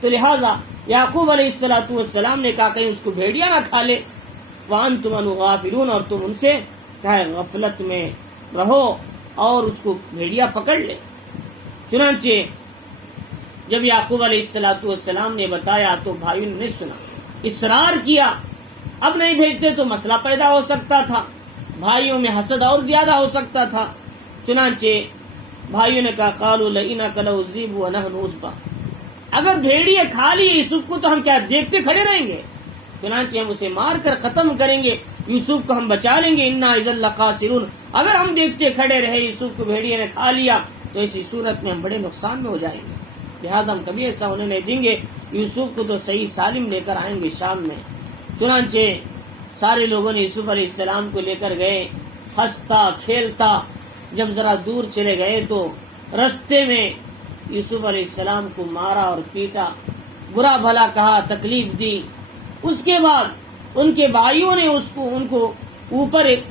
تو لہٰذا یعقوب علیہ السلام نے کہا کہیں اس کو بھیڑیا نہ کھا لے، وَأَنْتُمْ عَنْهُ غَافِلُونَ، اور تم ان سے غفلت میں رہو اور اس کو بھیڑیا پکڑ لے۔ چنانچہ جب یعقوب علیہ السلام نے بتایا تو بھائیوں نے سنا، اصرار کیا، اب نہیں بھیجتے تو مسئلہ پیدا ہو سکتا تھا، بھائیوں میں حسد اور زیادہ ہو سکتا تھا۔ چنانچہ بھائیوں نے کہا قالوا لئنک لو الذئب ونحن عصبہ، اگر بھیڑیے کھا لیے یوسف کو تو ہم کیا دیکھتے کھڑے رہیں گے؟ چنانچہ ہم اسے مار کر ختم کریں گے، یوسف کو ہم بچا لیں گے، انا اذا لخاسرون، اگر ہم دیکھتے کھڑے رہے یوسف کو بھیڑیے نے کھا لیا تو اسی صورت میں ہم بڑے نقصان میں ہو جائیں گے، لہٰذا ہم کبھی ایسا ہونے نہیں دیں گے، یوسف کو تو صحیح سالم لے کر آئیں گے شام میں۔ چنانچہ سارے لوگوں نے یوسف علیہ السلام کو لے کر گئے، ہنستا کھیلتا، جب ذرا دور چلے گئے تو رستے میں یوسف علیہ السلام کو مارا اور پیٹا، برا بھلا کہا، تکلیف دی۔ اس کے بعد ان کے بھائیوں نے ان کو اوپر ایک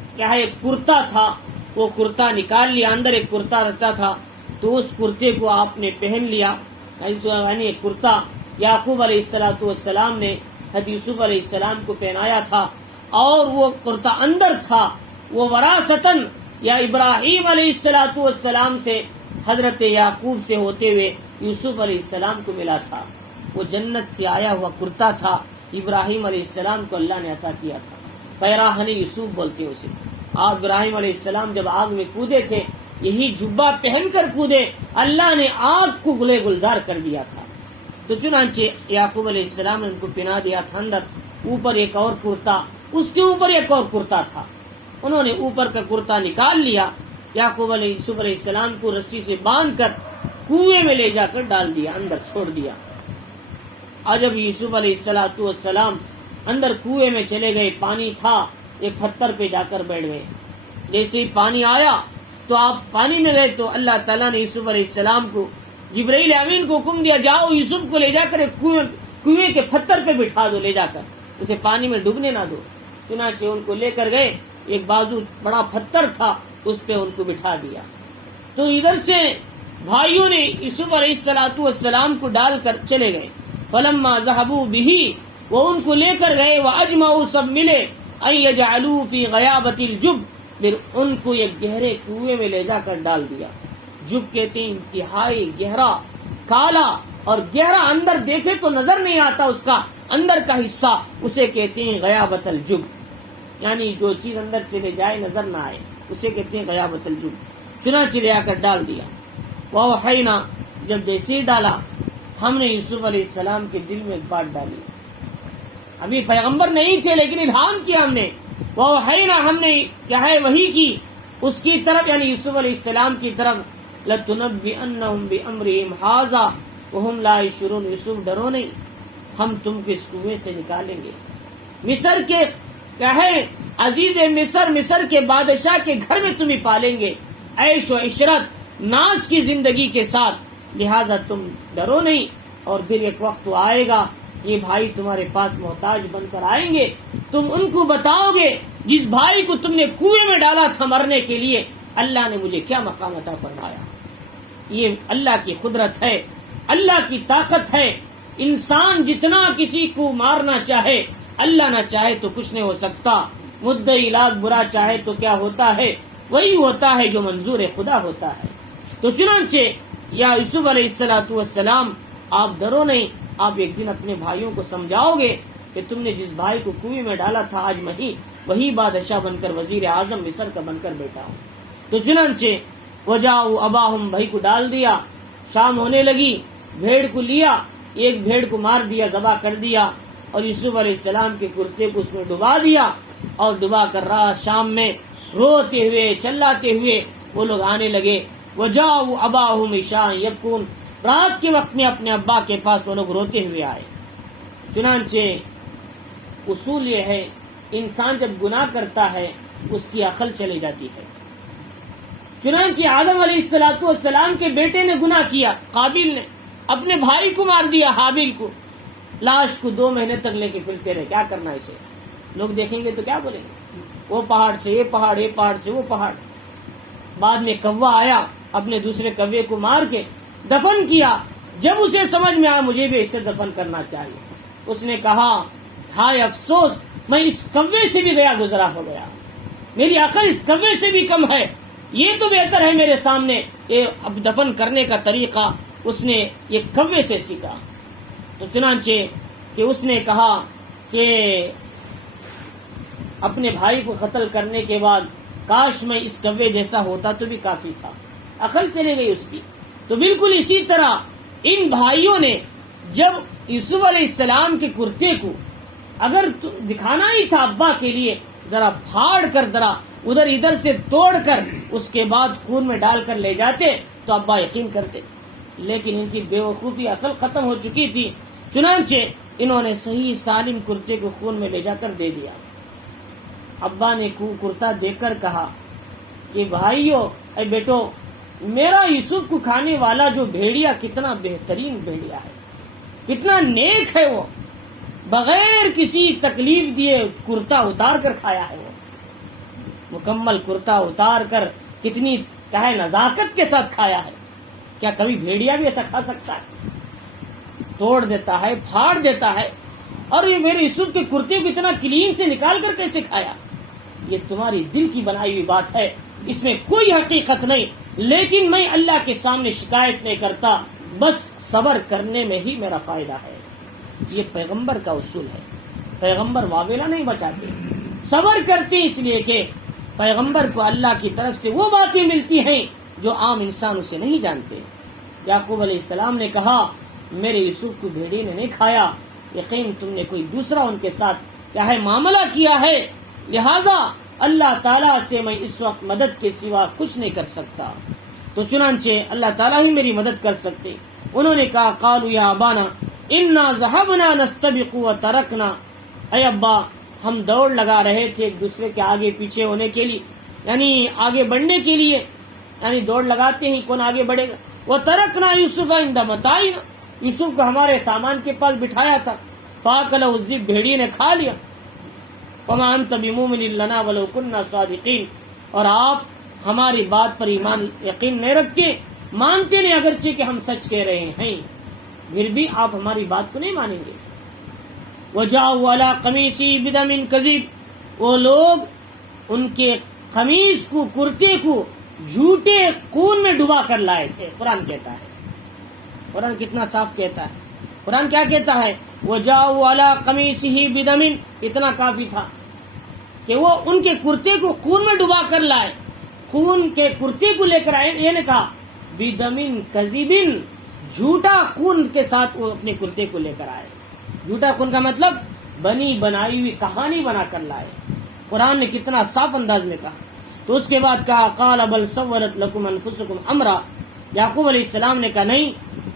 کرتا تھا، وہ کرتا نکال لیا، اندر ایک کرتا رہتا تھا، تو اس کرتے کو آپ نے پہن لیا، یعنی ایک کرتا یعقوب علیہ السلام نے حضرت یوسف علیہ السلام کو پہنایا تھا، اور وہ کرتا اندر تھا، وہ وراثتاً یا ابراہیم علیہ السلام سے حضرت یعقوب سے ہوتے ہوئے یوسف علیہ السلام کو ملا تھا، وہ جنت سے آیا ہوا کرتا تھا، ابراہیم علیہ السلام کو اللہ نے عطا کیا تھا، پیراہن یوسف بولتے ہیں اسے۔ اور ابراہیم علیہ السلام جب آگ میں کودے تھے یہی جبہ پہن کر کودے، اللہ نے آگ کو گلے گلزار کر دیا تھا، تو چنانچہ یعقوب علیہ السلام نے ان کو پہنا دیا تھا اندر، اوپر ایک اور کرتا، اس کے اوپر ایک اور کرتا تھا. انہوں نے اوپر کا کرتا نکال لیا، یعقوب علیہ یوسف علیہ السلام کو رسی سے باندھ کر کنویں میں لے جا کر ڈال دیا، اندر چھوڑ دیا. اور جب یوسف علیہ السلام اندر کنویں میں چلے گئے، پانی تھا، ایک پتھر پہ جا کر بیٹھ گئے. جیسے ہی پانی آیا تو آپ پانی میں گئے تو اللہ تعالیٰ نے یوسف علیہ السلام کو، جبرائیل امین کو حکم دیا، جاؤ یوسف کو لے جا کر کنویں کے پتھر پہ بٹھا دو، لے جا کر اسے پانی میں ڈوبنے نہ دو. چنانچہ ان کو لے کر گئے، ایک بازو بڑا پتھر تھا، اس پہ ان کو بٹھا دیا. تو ادھر سے بھائیوں نے یوسف علیہ السلام کو ڈال کر چلے گئے. فلما ذهبوا به، وہ ان کو لے کر گئے، واجمعوا، سب ملے، ان يجعلوا في غيابة الجب، پھر ان کو ایک گہرے کنویں میں لے جا کر ڈال دیا. جب کہتے ہیں انتہائی گہرا، کالا اور گہرا، اندر دیکھے تو نظر نہیں آتا اس کا اندر کا حصہ، اسے کہتے ہیں غیابت الجب، یعنی جو چیز اندر چلے جائے نظر نہ آئے، اسے کہتے ہیں غیابت الجب. چنانچہ لے آ کر ڈال دیا. وَأَوْحَيْنَا، جب جیسے ہی ڈالا، ہم نے یوسف علیہ السلام کے دل میں ایک بات ڈالی. ابھی پیغمبر نہیں تھے لیکن الہام کیا ہم نے. وَأَوْحَيْنَا، ہم نے کیا ہے وحی کی اس کی طرف، یعنی یوسف علیہ السلام کی طرف. لَتُنَبِّئَنَّهُمْ بِأَمْرِهِمْ هَٰذَا وَهُمْ لَا يَشْعُرُونَ، یوسف ڈرو نہیں، ہم تم کو اس کنویں سے نکالیں گے. مصر کے کیا ہے عزیز مصر کے بادشاہ کے گھر میں تمہیں پالیں گے، عیش و عشرت، ناز کی زندگی کے ساتھ، لہذا تم ڈرو نہیں. اور پھر ایک وقت تو آئے گا، یہ بھائی تمہارے پاس محتاج بن کر آئیں گے، تم ان کو بتاؤ گے جس بھائی کو تم نے کنویں میں ڈالا تھا مرنے کے لیے، اللہ نے مجھے کیا مقام عطا فرمایا. یہ اللہ کی قدرت ہے، اللہ کی طاقت ہے. انسان جتنا کسی کو مارنا چاہے، اللہ نہ چاہے تو کچھ نہیں ہو سکتا. مدعی لاکھ برا چاہے تو کیا ہوتا ہے، وہی ہوتا ہے جو منظور خدا ہوتا ہے. تو چنانچہ یا یوسف علیہ السلام، آپ ڈرو نہیں، آپ ایک دن اپنے بھائیوں کو سمجھاؤ گے کہ تم نے جس بھائی کو کنویں میں ڈالا تھا، آج میں وہی بادشاہ بن کر، وزیر اعظم مصر کا بن کر بیٹھا ہوں. تو چنانچہ وجاؤ اباہم، بھائی کو ڈال دیا. شام ہونے لگی، بھیڑ کو لیا، ایک بھیڑ کو مار دیا، ذبح کر دیا، اور یوسف علیہ السلام کے کرتے کو اس میں ڈبا دیا. اور ڈبا کر رات شام میں روتے ہوئے چلاتے ہوئے وہ لوگ آنے لگے. وجاؤ اباہم عشاء یبکون، رات کے وقت میں اپنے ابا کے پاس وہ لوگ روتے ہوئے آئے. چنانچہ اصول یہ ہے، انسان جب گناہ کرتا ہے اس کی عقل چلی جاتی ہے. چنانچہ آدم علیہ السلام کے بیٹے نے گناہ کیا، قابیل نے اپنے بھائی کو مار دیا، حابیل کو. لاش کو 2 مہینے تک لے کے پھرتے رہے، کیا کرنا اسے. لوگ دیکھیں گے تو کیا بولیں گے، وہ پہاڑ سے یہ پہاڑ، یہ پہاڑ سے وہ پہاڑ. بعد میں کوا آیا، اپنے دوسرے کوے کو مار کے دفن کیا. جب اسے سمجھ میں آیا مجھے بھی اسے دفن کرنا چاہیے، اس نے کہا ہائے افسوس، میں اس کوے سے بھی گیا گزرا ہو گیا، میری عقل اس کوے سے بھی کم ہے، یہ تو بہتر ہے میرے سامنے. یہ اب دفن کرنے کا طریقہ اس نے یہ کوے سے سیکھا. تو چنانچہ کہ اس نے کہا کہ اپنے بھائی کو قتل کرنے کے بعد کاش میں اس کوے جیسا ہوتا تو بھی کافی تھا، عقل چلی گئی اس کی. تو بالکل اسی طرح ان بھائیوں نے جب یوسف علیہ السلام کے کرتے کو اگر دکھانا ہی تھا ابا کے لیے، ذرا پھاڑ کر، ذرا ادھر ادھر سے توڑ کر، اس کے بعد خون میں ڈال کر لے جاتے تو ابا یقین کرتے، لیکن ان کی بے وقوفی، عقل ختم ہو چکی تھی. چنانچہ انہوں نے صحیح سالم کرتے کو خون میں لے جا کر دے دیا. ابا نے کرتا دیکھ کر کہا کہ بھائیو، اے بیٹو، میرا یوسف کو کھانے والا جو بھیڑیا کتنا بہترین بھیڑیا ہے، کتنا نیک ہے، وہ بغیر کسی تکلیف دیے کرتا اتار کر کھایا ہے، وہ مکمل کرتا اتار کر کتنی کیا ہے نزاکت کے ساتھ کھایا ہے. کیا کبھی بھیڑیا بھی ایسا کھا سکتا ہے؟ توڑ دیتا ہے، پھاڑ دیتا ہے. اور یہ میرے یوسف کے کرتے کو اتنا کلین سے نکال کر کیسے کھایا؟ یہ تمہاری دل کی بنائی ہوئی بات ہے، اس میں کوئی حقیقت نہیں. لیکن میں اللہ کے سامنے شکایت نہیں کرتا، بس صبر کرنے میں ہی میرا فائدہ ہے. یہ پیغمبر کا اصول ہے. پیغمبر واویلا نہیں بچاتے، صبر کرتے اس لیے کہ پیغمبر کو اللہ کی طرف سے وہ باتیں ملتی ہیں جو عام انسان اسے نہیں جانتے. یعقوب علیہ السلام نے کہا میرے یوسف کو بھیڑی نے نہیں کھایا، یقین تم نے کوئی دوسرا ان کے ساتھ کیا ہے معاملہ کیا ہے، لہذا اللہ تعالیٰ سے میں اس وقت مدد کے سوا کچھ نہیں کر سکتا، تو چنانچہ اللہ تعالیٰ ہی میری مدد کر سکتے۔ انہوں نے کہا قالوا یا ابانا انا ذهبنا نستبق وترکنا، اے ابا ہم دوڑ لگا رہے تھے ایک دوسرے کے آگے پیچھے ہونے کے لیے، یعنی آگے بڑھنے کے لیے، یعنی دوڑ لگاتے ہی کون آگے بڑھے گا۔ وترکنا یوسف عند متاعنا، یوسف کو ہمارے سامان کے پاس بٹھایا تھا، فاکلہ الذئب، بھیڑی نے کھا لیا۔ وما انت بمؤمن لنا ولو كنا صادقین، اور آپ ہماری بات پر ایمان یقین نہیں رکھتے، مانتے نہیں اگرچہ کہ ہم سچ کہہ رہے ہیں، پھر بھی آپ ہماری بات کو نہیں مانیں گے۔ وجاءوا علی قمیصی بدم کذب، وہ لوگ ان کے قمیص کو، کرتے کو جھوٹے خون میں ڈبا کر لائے تھے۔ قرآن کہتا ہے، قرآن کتنا صاف کہتا ہے، قرآن کیا کہتا ہے، وجاءوا علی قمیصہ بدم، اتنا کافی تھا کہ وہ ان کے کرتے کو خون میں ڈبا کر لائے، خون کے کرتے کو لے کر آئے، یہ نے کہا بدم کذب، جھوٹا خون کے ساتھ وہ اپنے کرتے کو لے کر آئے۔ جھوٹا خون کا مطلب بنی بنائی ہوئی کہانی بنا کر لائے۔ قرآن نے کتنا صاف انداز میں کہا۔ تو اس کے بعد کہا قال بل سولت لکم انفسکم امرا، یعقوب علیہ السلام نے کہا نہیں،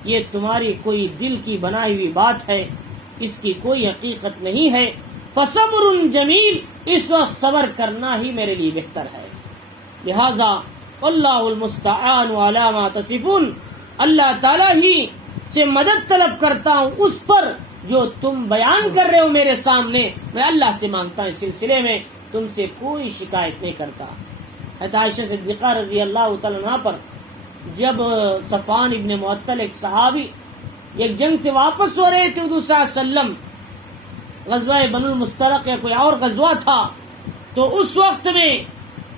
یہ تمہاری کوئی دل کی بنائی ہوئی بات ہے، اس کی کوئی حقیقت نہیں ہے، فصبر جمیل، اس وقت صبر کرنا ہی میرے لیے بہتر ہے، لہذا اللہ المستعان علی ما تصفون، اللہ تعالیٰ ہی سے مدد طلب کرتا ہوں اس پر جو تم بیان کر رہے ہو میرے سامنے، میں اللہ سے مانگتا ہوں، اس سلسلے میں تم سے کوئی شکایت نہیں کرتا۔ حضرت عائشہ صدیقہ رضی اللہ تعالیٰ عنہ پر جب صفوان ابن معطل ایک صحابی ایک جنگ سے واپس ہو رہے تھے، حضور صلی اللہ علیہ وسلم، غزوہ بنو المستلق یا کوئی اور غزوہ تھا، تو اس وقت میں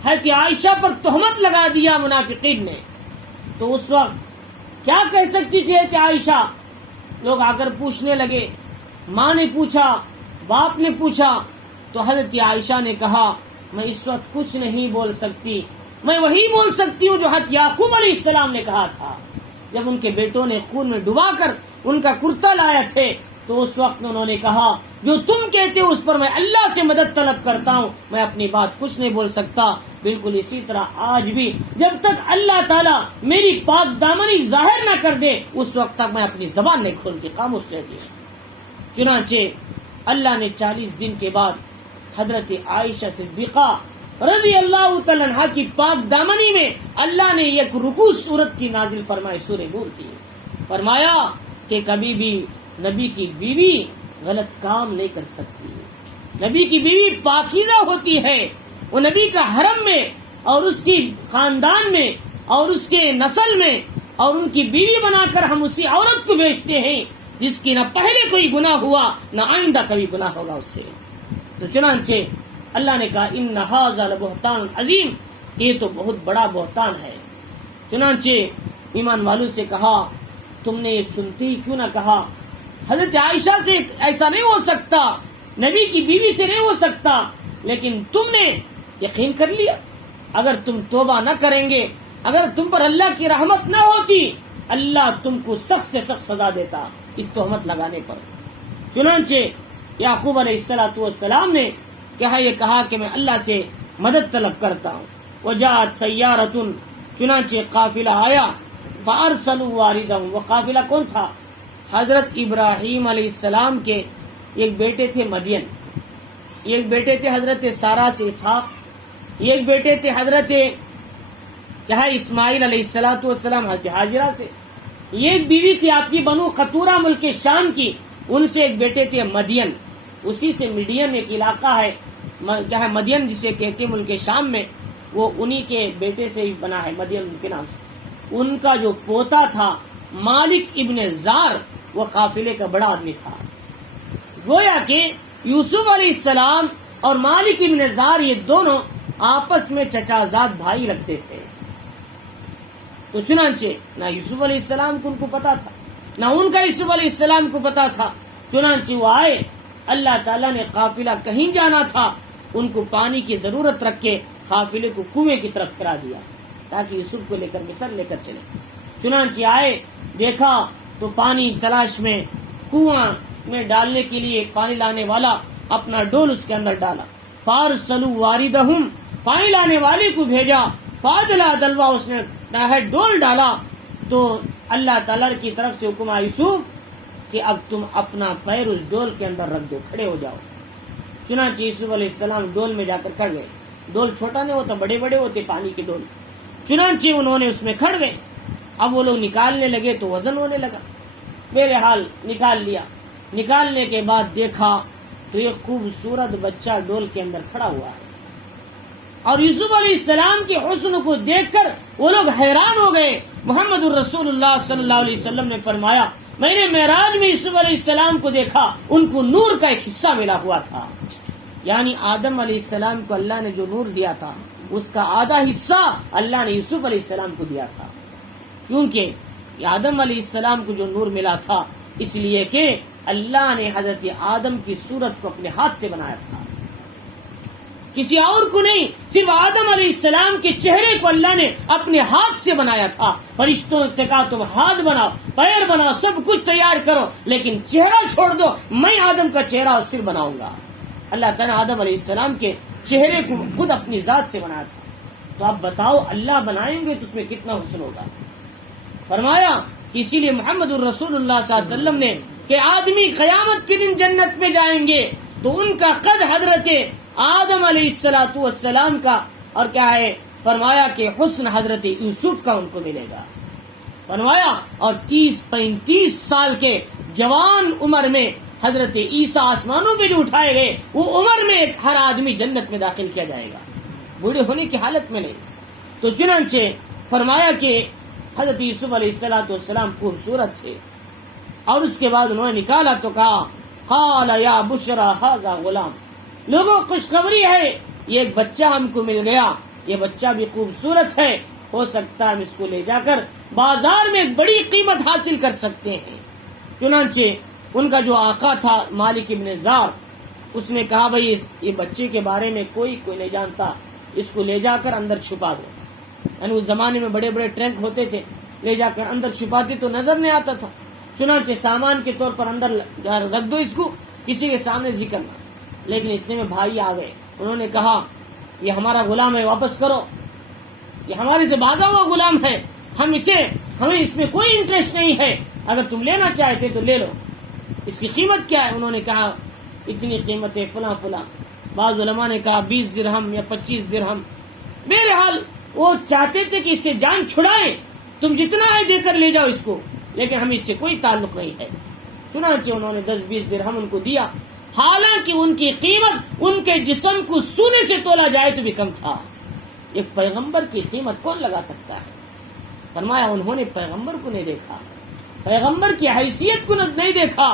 حضرت عائشہ پر تہمت لگا دیا منافقین نے، تو اس وقت کیا کہہ سکتی تھی حضرت عائشہ؟ لوگ آ کر پوچھنے لگے، ماں نے پوچھا، باپ نے پوچھا، تو حضرت عائشہ نے کہا میں اس وقت کچھ نہیں بول سکتی، میں وہی بول سکتی ہوں جو حضرت یعقوب علیہ السلام نے کہا تھا جب ان کے بیٹوں نے خون میں ڈبا کر ان کا کرتا لایا تھے، تو اس وقت میں انہوں نے کہا جو تم کہتے ہو اس پر میں اللہ سے مدد طلب کرتا ہوں، میں اپنی بات کچھ نہیں بول سکتا۔ بالکل اسی طرح آج بھی جب تک اللہ تعالیٰ میری پاک دامنی ظاہر نہ کر دے اس وقت تک میں اپنی زبان نہیں کھولتی، خاموش رہتی۔ چنانچہ اللہ نے 40 دن کے بعد حضرت عائشہ صدیقہ رضی اللہ تعالیٰ عنہا کی پاک دامنی میں اللہ نے ایک رکوع سورت کی نازل فرمائی، سورہ نور کی، فرمایا کہ کبھی بھی نبی کی بیوی غلط کام نہیں کر سکتی، نبی کی بیوی پاکیزہ ہوتی ہے، وہ نبی کا حرم میں اور اس کی خاندان میں اور اس کے نسل میں اور ان کی بیوی بنا کر ہم اسی عورت کو بھیجتے ہیں جس کی نہ پہلے کوئی گناہ ہوا نہ آئندہ کبھی گناہ ہوگا اس سے۔ تو چنانچہ اللہ نے کہا ان ھذا لبہتان عظیم، یہ تو بہت بڑا بہتان ہے۔ چنانچہ ایمان والوں سے کہا تم نے یہ سنتے ہی کیوں نہ کہا؟ حضرت عائشہ سے ایسا نہیں ہو سکتا، نبی کی بیوی سے نہیں ہو سکتا، لیکن تم نے یقین کر لیا۔ اگر تم توبہ نہ کریں گے، اگر تم پر اللہ کی رحمت نہ ہوتی، اللہ تم کو سخت سے سخت سزا دیتا اس تہمت لگانے پر۔ چنانچہ یعقوب علیہ السلام نے یہ کہا کہ میں اللہ سے مدد طلب کرتا ہوں۔ وجاءت سیارۃ، چنانچہ قافلہ آیا، فارسلوا واردہم، وہ قافلہ کون تھا؟ حضرت ابراہیم علیہ السلام کے ایک بیٹے تھے مدین، ایک بیٹے تھے حضرت سارہ سے اسحاق، ایک بیٹے تھے حضرت اسماعیل علیہ السلام حضرت ہاجرہ سے، ایک بیوی تھی آپ کی بنو قطورہ ملک شام کی، ان سے ایک بیٹے تھے مدین، اسی سے مڈین ایک علاقہ ہے مدین جسے کہتے ہیں ملک شام میں، وہ انہی کے بیٹے سے ہی بنا ہے مدین ان کے نام سے۔ ان کا جو پوتا تھا مالک ابن زار، وہ قافلے کا بڑا آدمی تھا۔ گویا کہ یوسف علیہ السلام اور مالک ابن زار یہ دونوں آپس میں چچا زاد بھائی لگتے تھے۔ تو چنانچہ نہ یوسف علیہ السلام کو ان کو پتا تھا، نہ ان کا یوسف علیہ السلام کو پتا تھا۔ چنانچہ وہ آئے، اللہ تعالیٰ نے قافلہ کہیں جانا تھا، ان کو پانی کی ضرورت رکھ کے قافلے کو کنویں کی طرف پھرا دیا تاکہ یوسف کو لے کر مصر لے کر چلے۔ چنانچہ آئے، دیکھا تو پانی تلاش میں، کنواں میں ڈالنے کے لیے پانی لانے والا اپنا ڈول اس کے اندر ڈالا. فارسلوا واردہم، پانی لانے والے کو بھیجا. فادلا دلوا، اس نے ڈول ڈالا تو اللہ تعالیٰ کی طرف سے حکم آیا یوسف کہ اب تم اپنا پیر اس ڈول کے اندر رکھ دو، کھڑے ہو جاؤ. چنانچہ یوسف علیہ السلام ڈول میں جا کر کھڑ گئے. ڈول چھوٹا نہیں ہوتا، بڑے بڑے ہوتے پانی کے ڈول. چنانچہ انہوں نے اس میں کھڑ گئے. اب وہ لوگ نکالنے لگے تو وزن ہونے لگا. بہرحال نکال لیا. نکالنے کے بعد دیکھا تو ایک خوبصورت بچہ ڈول کے اندر کھڑا ہوا ہے. اور یوسف علیہ السلام کے حسن کو دیکھ کر وہ لوگ حیران ہو گئے. محمد الرسول اللہ صلی اللہ علیہ وسلم نے فرمایا میں نے معراج میں یوسف علیہ السلام کو دیکھا، ان کو نور کا ایک حصہ ملا ہوا تھا. یعنی آدم علیہ السلام کو اللہ نے جو نور دیا تھا اس کا آدھا حصہ اللہ نے یوسف علیہ السلام کو دیا تھا. کیونکہ آدم علیہ السلام کو جو نور ملا تھا اس لیے کہ اللہ نے حضرت آدم کی صورت کو اپنے ہاتھ سے بنایا تھا، کسی اور کو نہیں. صرف آدم علیہ السلام کے چہرے کو اللہ نے اپنے ہاتھ سے بنایا تھا. فرشتوں سے کہا تم ہاتھ بناؤ، پیر بناؤ، سب کچھ تیار کرو، لیکن چہرہ چھوڑ دو، میں آدم کا چہرہ اور سر بناؤں گا. اللہ تعالیٰ آدم علیہ السلام کے چہرے کو خود اپنی ذات سے بنایا تھا. تو آپ بتاؤ اللہ بنائیں گے تو اس میں کتنا حسن ہوگا. فرمایا اسی لیے محمد الرسول اللہ صلی اللہ علیہ وسلم نے کہ آدمی قیامت کے دن جنت میں جائیں گے تو ان کا قد حضرت آدم علیہ السلام کا اور کیا ہے فرمایا کہ حسن حضرت یوسف کا ان کو ملے گا. فرمایا اور 30-35 سال کے جوان عمر میں حضرت عیسیٰ آسمانوں میں جو اٹھائے گئے وہ عمر میں ہر آدمی جنت میں داخل کیا جائے گا، بوڑھے ہونے کی حالت میں نہیں. تو چنانچہ فرمایا کہ حضرت یوسف علیہ السلام خوبصورت تھے. اور اس کے بعد انہوں نے نکالا تو کہا قال یا بشرا ھذا غلام، لوگوں خوشخبری ہے یہ ایک بچہ ہم کو مل گیا، یہ بچہ بھی خوبصورت ہے، ہو سکتا ہے ہم اس کو لے جا کر بازار میں ایک بڑی قیمت حاصل کر سکتے ہیں. چنانچہ ان کا جو آقا تھا مالک ابن زار، اس نے کہا بھائی یہ بچے کے بارے میں کوئی نہیں جانتا، اس کو لے جا کر اندر چھپا دو. یعنی اس زمانے میں بڑے بڑے ٹرنک ہوتے تھے، لے جا کر اندر چھپاتے تو نظر نہیں آتا تھا. چنانچہ سامان کے طور پر اندر رکھ دو اس کو، کسی کے سامنے ذکر نہ. لیکن اتنے میں بھائی آ گئے، انہوں نے کہا یہ ہمارا غلام ہے، واپس کرو، یہ ہمارے سے بھاگا ہوا غلام ہے، ہمیں اس میں کوئی انٹرسٹ نہیں ہے، اگر تم لینا چاہتے تو لے لو. اس کی قیمت کیا ہے؟ انہوں نے کہا اتنی قیمت ہے فلاں فلاں. بعض علماء نے کہا 20 درہم یا 25 درہم. بہرحال وہ چاہتے تھے کہ اس سے جان چھڑائیں، تم جتنا ہے دے کر لے جاؤ اس کو، لیکن ہمیں اس سے کوئی تعلق نہیں ہے. چنانچہ انہوں نے 10-20 درہم ان کو دیا، حالانکہ ان کی قیمت ان کے جسم کو سونے سے تولا جائے تو بھی کم تھا. ایک پیغمبر کی قیمت کون لگا سکتا ہے؟ فرمایا انہوں نے پیغمبر کو نہیں دیکھا، پیغمبر کی حیثیت کو نہیں دیکھا،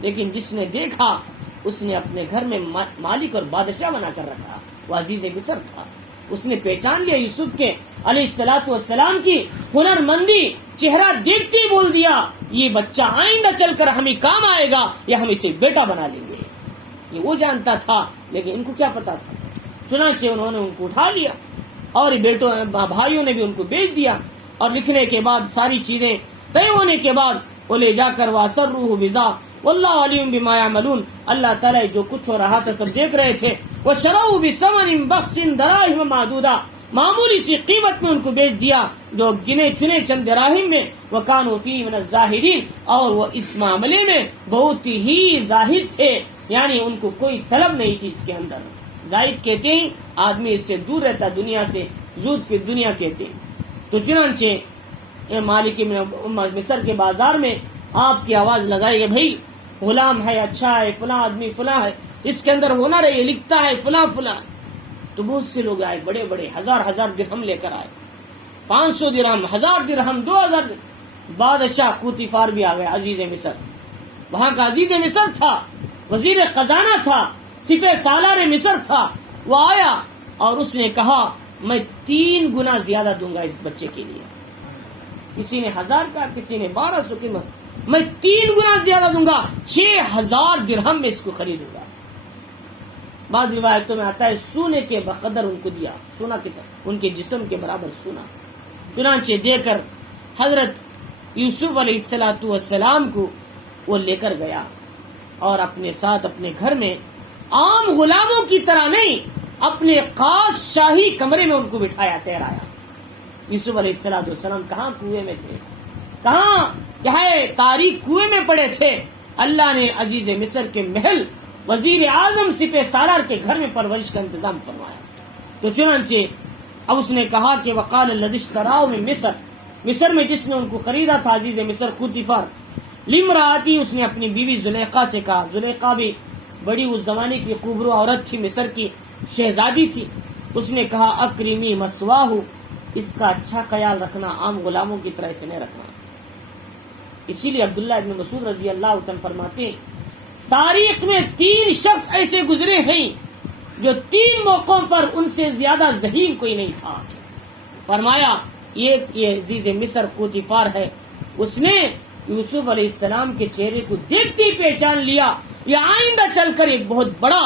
لیکن جس نے دیکھا اس نے اپنے گھر میں مالک اور بادشاہ بنا کر رکھا. وہ عزیز مصر تھا. اس نے پہچان لیا یوسف کے علیہ السلام کی ہنر مندی، چہرہ دیکھتے ہی بول دیا یہ بچہ آئندہ چل کر ہمیں کام آئے گا یا ہم اسے بیٹا بنا لیں گے. یہ وہ جانتا تھا، لیکن ان کو کیا پتا تھا. چنانچہ انہوں نے ان کو اٹھا لیا اور بھائیوں نے بھی ان کو بیچ دیا. اور لکھنے کے بعد ساری چیزیں طے ہونے کے بعد وہ لے جا کر واسروہ بذا واللہ علیم بما یعملون، اللہ تعالیٰ جو کچھ ہو رہا تھا سب دیکھ رہے تھے. وشروہ بثمن بخس دراہم معدودہ، معمولی سی قیمت میں ان کو بیچ دیا جو گنے چنے چند دراہم میں. وکانوا فیہ من الزاہدین، اور وہ اس معاملے میں بہت ہی زاہد تھے، یعنی ان کو کوئی طلب نہیں تھی اس کے اندر. زاہد کہتے ہیں آدمی اس سے دور رہتا، دنیا سے زود فی دنیا کہتے ہیں. تو چنانچہ مالک مصر کے بازار میں آپ کی آواز لگائی کہ بھائی غلام ہے، اچھا ہے، فلاں آدمی فلاں ہے، اس کے اندر ہونا رہے، لکھتا ہے فلاں فلاں. تو بہت سے لوگ آئے، بڑے بڑے ہزار درہم لے کر آئے، 500 درہم، 1000 درہم، 2000. بادشاہ کوتیفار بھی آ گیا، عزیز مصر، وہاں کا عزیز مصر تھا، وزیر خزانہ تھا، سپہ سالار مصر تھا. وہ آیا اور اس نے کہا میں 3 گنا زیادہ دوں گا اس بچے کے لیے. کسی نے 1000 کا، کسی نے 1200 کی، میں 3 گنا زیادہ دوں گا، 6000 درہم میں اس کو خریدوں گا. بعض روایتوں میں آتا ہے سونے کے بقدر ان کو دیا، سونا کے ان کے جسم کے برابر سونا. چنانچہ دے کر حضرت یوسف علیہ السلام کو وہ لے کر گیا اور اپنے ساتھ اپنے گھر میں عام غلاموں کی طرح نہیں، اپنے خاص شاہی کمرے میں ان کو بٹھایا، ٹھہرایا۔ یوسف علیہ السلام کہاں کنویں میں تھے، کہاں کیا ہے تاریخ کنویں میں پڑے تھے، اللہ نے عزیز مصر کے محل وزیر اعظم سپہ سالار کے گھر میں پرورش کا انتظام فرمایا۔ تو چنانچہ اب اس نے کہا کہ وقال الذی اشتراه من مصر میں جس نے ان کو خریدا تھا عزیز مصر خطیفر لامرأتی، اس نے اپنی بیوی زلیخا سے کہا، زلیخا بھی بڑی اس زمانے کی خوبرو عورت تھی، مصر کی شہزادی تھی، اس نے کہا اکرمی مثواہ، اس کا اچھا خیال رکھنا، عام غلاموں کی طرح اسے نہیں رکھنا۔ اسی لیے عبداللہ ابن مسعود رضی اللہ عنہ فرماتے ہیں تاریخ میں 3 شخص ایسے گزرے ہیں جو 3 موقعوں پر ان سے زیادہ ذہین کوئی نہیں تھا۔ فرمایا ایک یہ عزیز مصر پوتیفار ہے، اس نے یوسف علیہ السلام کے چہرے کو دیکھتے ہی پہچان لیا، یہ آئندہ چل کر ایک بہت بڑا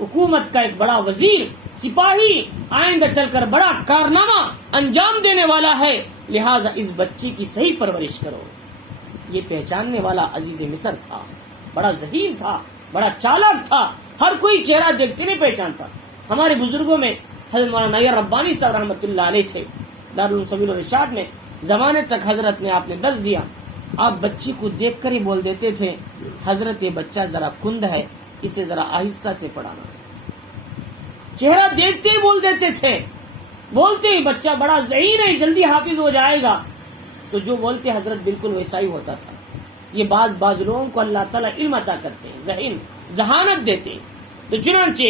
حکومت کا ایک بڑا وزیر سپاہی، آئندہ چل کر بڑا کارنامہ انجام دینے والا ہے، لہذا اس بچی کی صحیح پرورش کرو۔ یہ پہچاننے والا عزیز مصر تھا، بڑا ذہین تھا، بڑا چالاک تھا، ہر کوئی چہرہ دیکھتے نہیں پہچانتا۔ ہمارے بزرگوں میں حضرت مولانا نیر ربانی صاحب رحمۃ اللہ علیہ تھے، دارالسبیل الرشاد میں زمانے تک حضرت نے آپ نے درس دیا، آپ بچی کو دیکھ کر ہی بول دیتے تھے حضرت یہ بچہ ذرا کند ہے، اسے ذرا آہستہ سے پڑھانا، چہرہ دیکھتے ہی بول دیتے تھے، بولتے ہی بچہ بڑا ذہین ہے جلدی حافظ ہو جائے گا، تو جو بولتے حضرت بالکل ویسا ہی ہوتا تھا۔ یہ بعض لوگوں کو اللہ تعالیٰ علم عطا کرتے ہیں، ذہانت دیتے ہیں۔ تو چنانچہ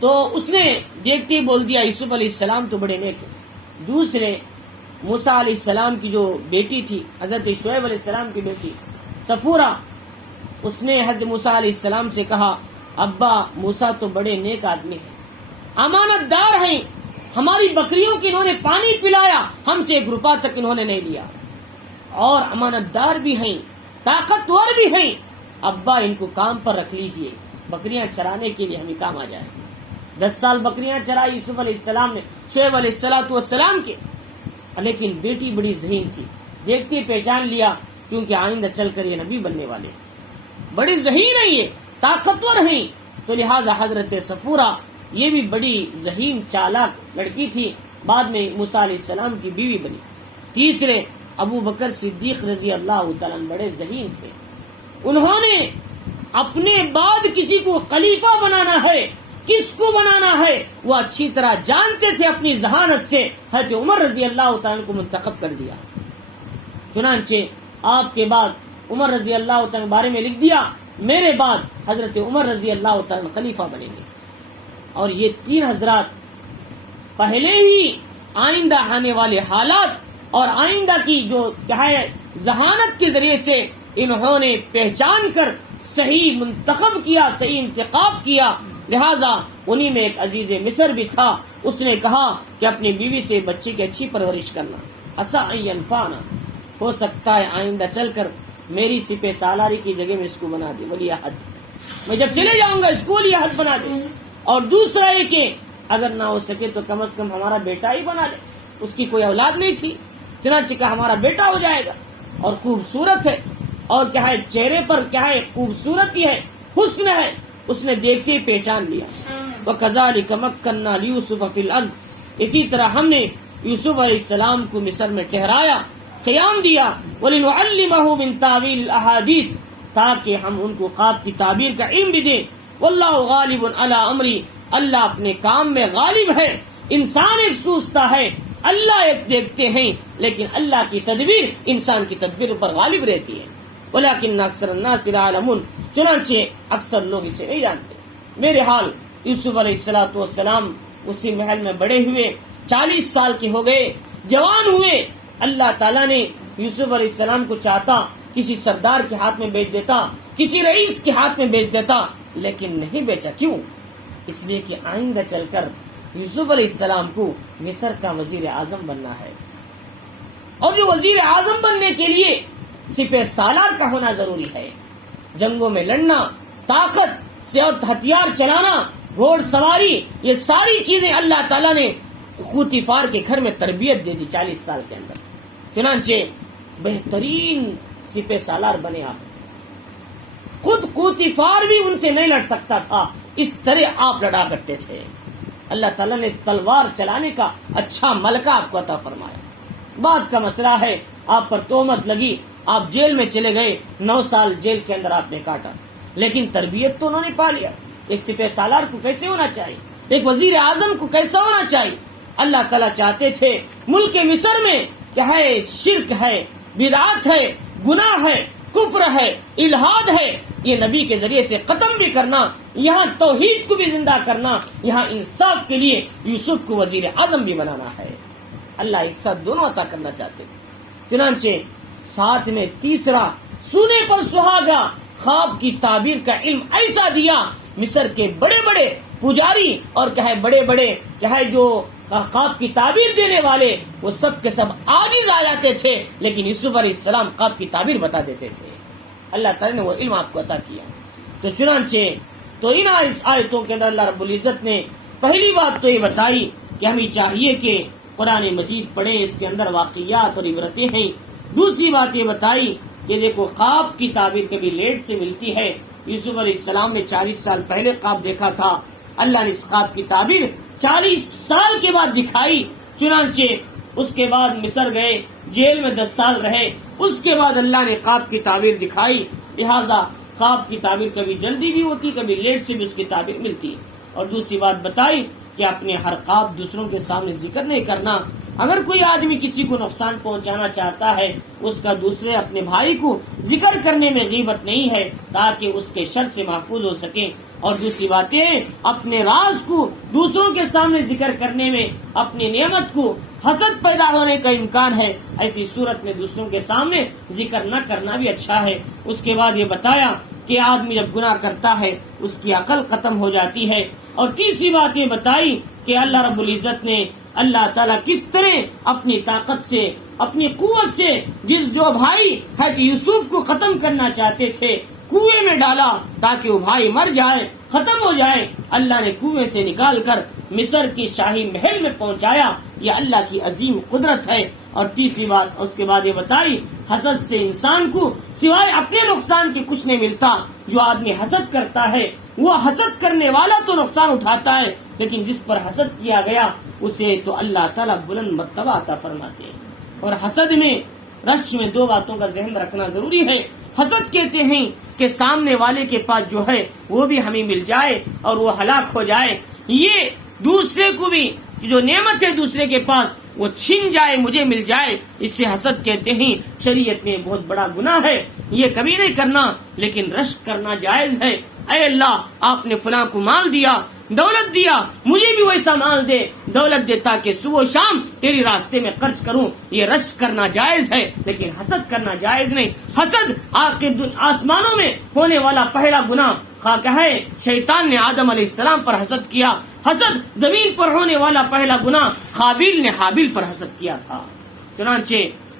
تو اس نے دیکھتے ہی بول دیا یوسف علیہ السلام تو بڑے نیک ہیں۔ دوسرے موسیٰ علیہ السلام کی جو بیٹی تھی، حضرت شعیب علیہ السلام کی بیٹی صفورہ، اس نے حضرت موسیٰ علیہ السلام سے کہا ابا موسیٰ تو بڑے نیک آدمی ہیں، امانت دار ہیں، ہماری بکریوں کی انہوں نے پانی پلایا، ہم سے 1 روپیہ تک انہوں نے نہیں لیا، اور امانت دار بھی ہیں، طاقتور بھی ہیں، ابا ان کو کام پر رکھ لیجئے، بکریاں چرانے کے لیے ہمیں کام آ جائے۔ 10 سال بکریاں چرائی یوسف علیہ السلام نے شعیب علیہ السلام کے، لیکن بیٹی بڑی ذہین تھی، دیکھتے پہچان لیا، کیونکہ آئندہ چل کر یہ نبی بننے والے، بڑی ذہین ہے، یہ طاقتور ہیں، تو لہٰذا حضرت صفورہ یہ بھی بڑی ذہین چالاک لڑکی تھی، بعد میں موسیٰ علیہ السلام کی بیوی بنی۔ تیسرے ابو بکر صدیق رضی اللہ تعالیٰ بڑے ذہین تھے، انہوں نے اپنے بعد کسی کو خلیفہ بنانا ہے، کس کو بنانا ہے وہ اچھی طرح جانتے تھے، اپنی ذہانت سے حضرت عمر رضی اللہ تعالیٰ کو منتخب کر دیا۔ چنانچہ آپ کے بعد عمر رضی اللہ تعالیٰ بارے میں لکھ دیا میرے بعد حضرت عمر رضی اللہ تعالیٰ خلیفہ بنیں گے، اور یہ 3 حضرات پہلے ہی آئندہ آنے والے حالات اور آئندہ کی جو ہے ذہانت کے ذریعے سے انہوں نے پہچان کر صحیح منتخب کیا، صحیح انتخاب کیا، لہذا انہی میں ایک عزیز مصر بھی تھا، اس نے کہا کہ اپنی بیوی سے بچے کی اچھی پرورش کرنا، عسیٰ ان ینفعنا، ہو سکتا ہے آئندہ چل کر میری سپہ سالاری کی جگہ میں اس کو بنا دے ولی عہد، میں جب چلے جاؤں گا اس کو ولی عہد بنا دے، اور دوسرا یہ کہ اگر نہ ہو سکے تو کم از کم ہمارا بیٹا ہی بنا لے، اس کی کوئی اولاد نہیں تھی، چنانچہ کہا ہمارا بیٹا ہو جائے گا، اور خوبصورت ہے، اور کیا ہے چہرے پر کیا ہے خوبصورتی ہے، حسن ہے، اس نے دیکھتے ہی پہچان لیا۔ وَكَذَلِكَ مَكَّنَّا لِيُوسُفَ فِي الْأَرْضِ، اسی طرح ہم نے یوسف علیہ السلام کو مصر میں ٹھہرایا، قیام دیا، وَلِنُعَلِّمَهُ مِن تَأْوِيلِ الْأَحَادِيثِ، تاکہ ہم ان کو خواب کی تعبیر کا علم بھی دیں، وَاللَّهُ غَالِبٌ عَلَىٰ أَمْرِهِ، اللہ اپنے کام میں غالب ہے، انسان ایک سوچتا ہے، اللہ ایک دیکھتے ہیں، لیکن اللہ کی تدبیر انسان کی تدبیر پر غالب رہتی ہے، وَلَٰكِنَّ أَكْثَرَ النَّاسِ لَا يَعْلَمُونَ، چنانچہ اکثر لوگ اسے نہیں جانتے۔ میرے حال یوسف علیہ السلام اسی محل میں بڑے ہوئے، 40 سال کے ہو گئے، جوان ہوئے، اللہ تعالیٰ نے یوسف علیہ السلام کو چاہتا کسی سردار کے ہاتھ میں بیچ دیتا، کسی رئیس کے ہاتھ میں بیچ دیتا، لیکن نہیں بیچا، کیوں؟ اس لیے کہ آئندہ چل کر یوسف علیہ السلام کو مصر کا وزیر اعظم بننا ہے، اور جو وزیر اعظم بننے کے لیے سپہ سالار کا ہونا ضروری ہے، جنگوں میں لڑنا، طاقت سے اور ہتھیار چلانا، گھوڑ سواری، یہ ساری چیزیں اللہ تعالیٰ نے خوتیفار کے گھر میں تربیت دے دی 40 سال کے اندر، چنانچہ بہترین سپہ سالار بنے آپ، خود قوتی فار بھی ان سے نہیں لڑ سکتا تھا، اس طرح آپ لڑا کرتے تھے۔ اللہ تعالیٰ نے تلوار چلانے کا اچھا ملکہ آپ کو عطا فرمایا۔ بات کا مسئلہ ہے آپ پر تہمت لگی، آپ جیل میں چلے گئے، 9 سال جیل کے اندر آپ نے کاٹا، لیکن تربیت تو انہوں نے پا لیا۔ ایک سپہ سالار کو کیسے ہونا چاہیے، ایک وزیر اعظم کو کیسا ہونا چاہیے۔ اللہ تعالیٰ چاہتے تھے ملک مصر میں کیا ہے، شرک ہے، بدعت ہے، گناہ ہے، کفر ہے، الہاد ہے، یہ نبی کے ذریعے سے ختم بھی کرنا، یہاں توحید کو بھی زندہ کرنا، یہاں انصاف کے لیے یوسف کو وزیر اعظم بھی بنانا ہے۔ اللہ ایک ساتھ دونوں عطا کرنا چاہتے تھے۔ چنانچہ ساتھ میں تیسرا، سونے پر سہاگا، خواب کی تعبیر کا علم ایسا دیا، مصر کے بڑے بڑے پجاری اور کیا ہے جو خواب کی تعبیر دینے والے، وہ سب کے سب عاجز آ جاتے تھے، لیکن یوسف علیہ السلام خواب کی تعبیر بتا دیتے تھے۔ اللہ تعالیٰ نے وہ علم آپ کو عطا کیا۔ تو چنانچہ تو ان آیتوں کے اندر اللہ رب العزت نے پہلی بات تو یہ بتائی کہ ہمیں چاہیے کہ قرآن مجید پڑھیں، اس کے اندر واقعات اور عبرتیں ہیں۔ دوسری بات یہ بتائی کہ دیکھو خواب کی تعبیر کبھی لیٹ سے ملتی ہے۔ یوسف علیہ السلام نے 40 سال پہلے خواب دیکھا تھا، اللہ نے اس خواب کی تعبیر 40 سال کے بعد دکھائی۔ چنانچہ اس کے بعد مصر گئے، جیل میں 10 سال رہے، اس کے بعد اللہ نے خواب کی تعبیر دکھائی۔ لہذا خواب کی تعبیر کبھی جلدی بھی ہوتی، کبھی لیٹ سے بھی اس کی تعبیر ملتی۔ اور دوسری بات بتائی کہ اپنے ہر خواب دوسروں کے سامنے ذکر نہیں کرنا۔ اگر کوئی آدمی کسی کو نقصان پہنچانا چاہتا ہے، اس کا دوسرے اپنے بھائی کو ذکر کرنے میں غیبت نہیں ہے، تاکہ اس کے شر سے محفوظ ہو سکے۔ اور دوسری بات یہ، اپنے راز کو دوسروں کے سامنے ذکر کرنے میں اپنی نعمت کو حسد پیدا ہونے کا امکان ہے، ایسی صورت میں دوسروں کے سامنے ذکر نہ کرنا بھی اچھا ہے۔ اس کے بعد یہ بتایا کہ آدمی جب گناہ کرتا ہے اس کی عقل ختم ہو جاتی ہے۔ اور تیسری بات یہ بتائی کہ اللہ رب العزت نے اللہ تعالیٰ کس طرح اپنی طاقت سے، اپنی قوت سے جو بھائی حضرت یوسف کو ختم کرنا چاہتے تھے کنویں میں ڈالا تاکہ وہ بھائی مر جائے، ختم ہو جائے۔ اللہ نے کنویں سے نکال کر مصر کی شاہی محل میں پہنچایا، یہ اللہ کی عظیم قدرت ہے۔ اور تیسری بات اس کے بعد یہ بتائی، حسد سے انسان کو سوائے اپنے نقصان کے کچھ نہیں ملتا۔ جو آدمی حسد کرتا ہے وہ حسد کرنے والا تو نقصان اٹھاتا ہے، لیکن جس پر حسد کیا گیا اسے تو اللہ تعالیٰ بلند مرتبہ عطا فرماتے ہیں۔ اور حسد میں، رش میں 2 باتوں کا ذہن رکھنا ضروری ہے۔ حسد کہتے ہیں کہ سامنے والے کے پاس جو ہے وہ بھی ہمیں مل جائے اور وہ ہلاک ہو جائے، یہ دوسرے کو بھی جو نعمت ہے دوسرے کے پاس وہ چھن جائے، مجھے مل جائے، اس سے حسد کہتے ہیں۔ شریعت میں بہت بڑا گناہ ہے، یہ کبھی نہیں کرنا، لیکن رشک کرنا جائز ہے۔ اے اللہ، آپ نے فلاں کو مال دیا، دولت دیا، مجھے بھی ویسا مال دے، دولت دے تاکہ صبح و شام تیری راستے میں خرچ کروں، یہ رشک کرنا جائز ہے، لیکن حسد کرنا جائز نہیں۔ حسد آسمانوں میں ہونے والا پہلا گناہ خواہ ہے شیطان نے آدم علیہ السلام پر حسد کیا۔ حسد زمین پر ہونے والا پہلا گناہ قابیل نے حابیل پر حسد کیا تھا۔ چنانچہ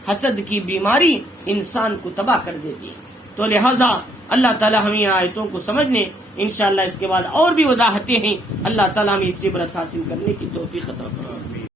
حسد کی بیماری انسان کو تباہ کر دیتی ہے۔ تو لہذا اللہ تعالیٰ ہمیں آیتوں کو سمجھنے، انشاءاللہ اس کے بعد اور بھی وضاحتیں ہیں، اللہ تعالیٰ ہمیں اس سے عبرت حاصل کرنے کی توفیق عطا فرمائے۔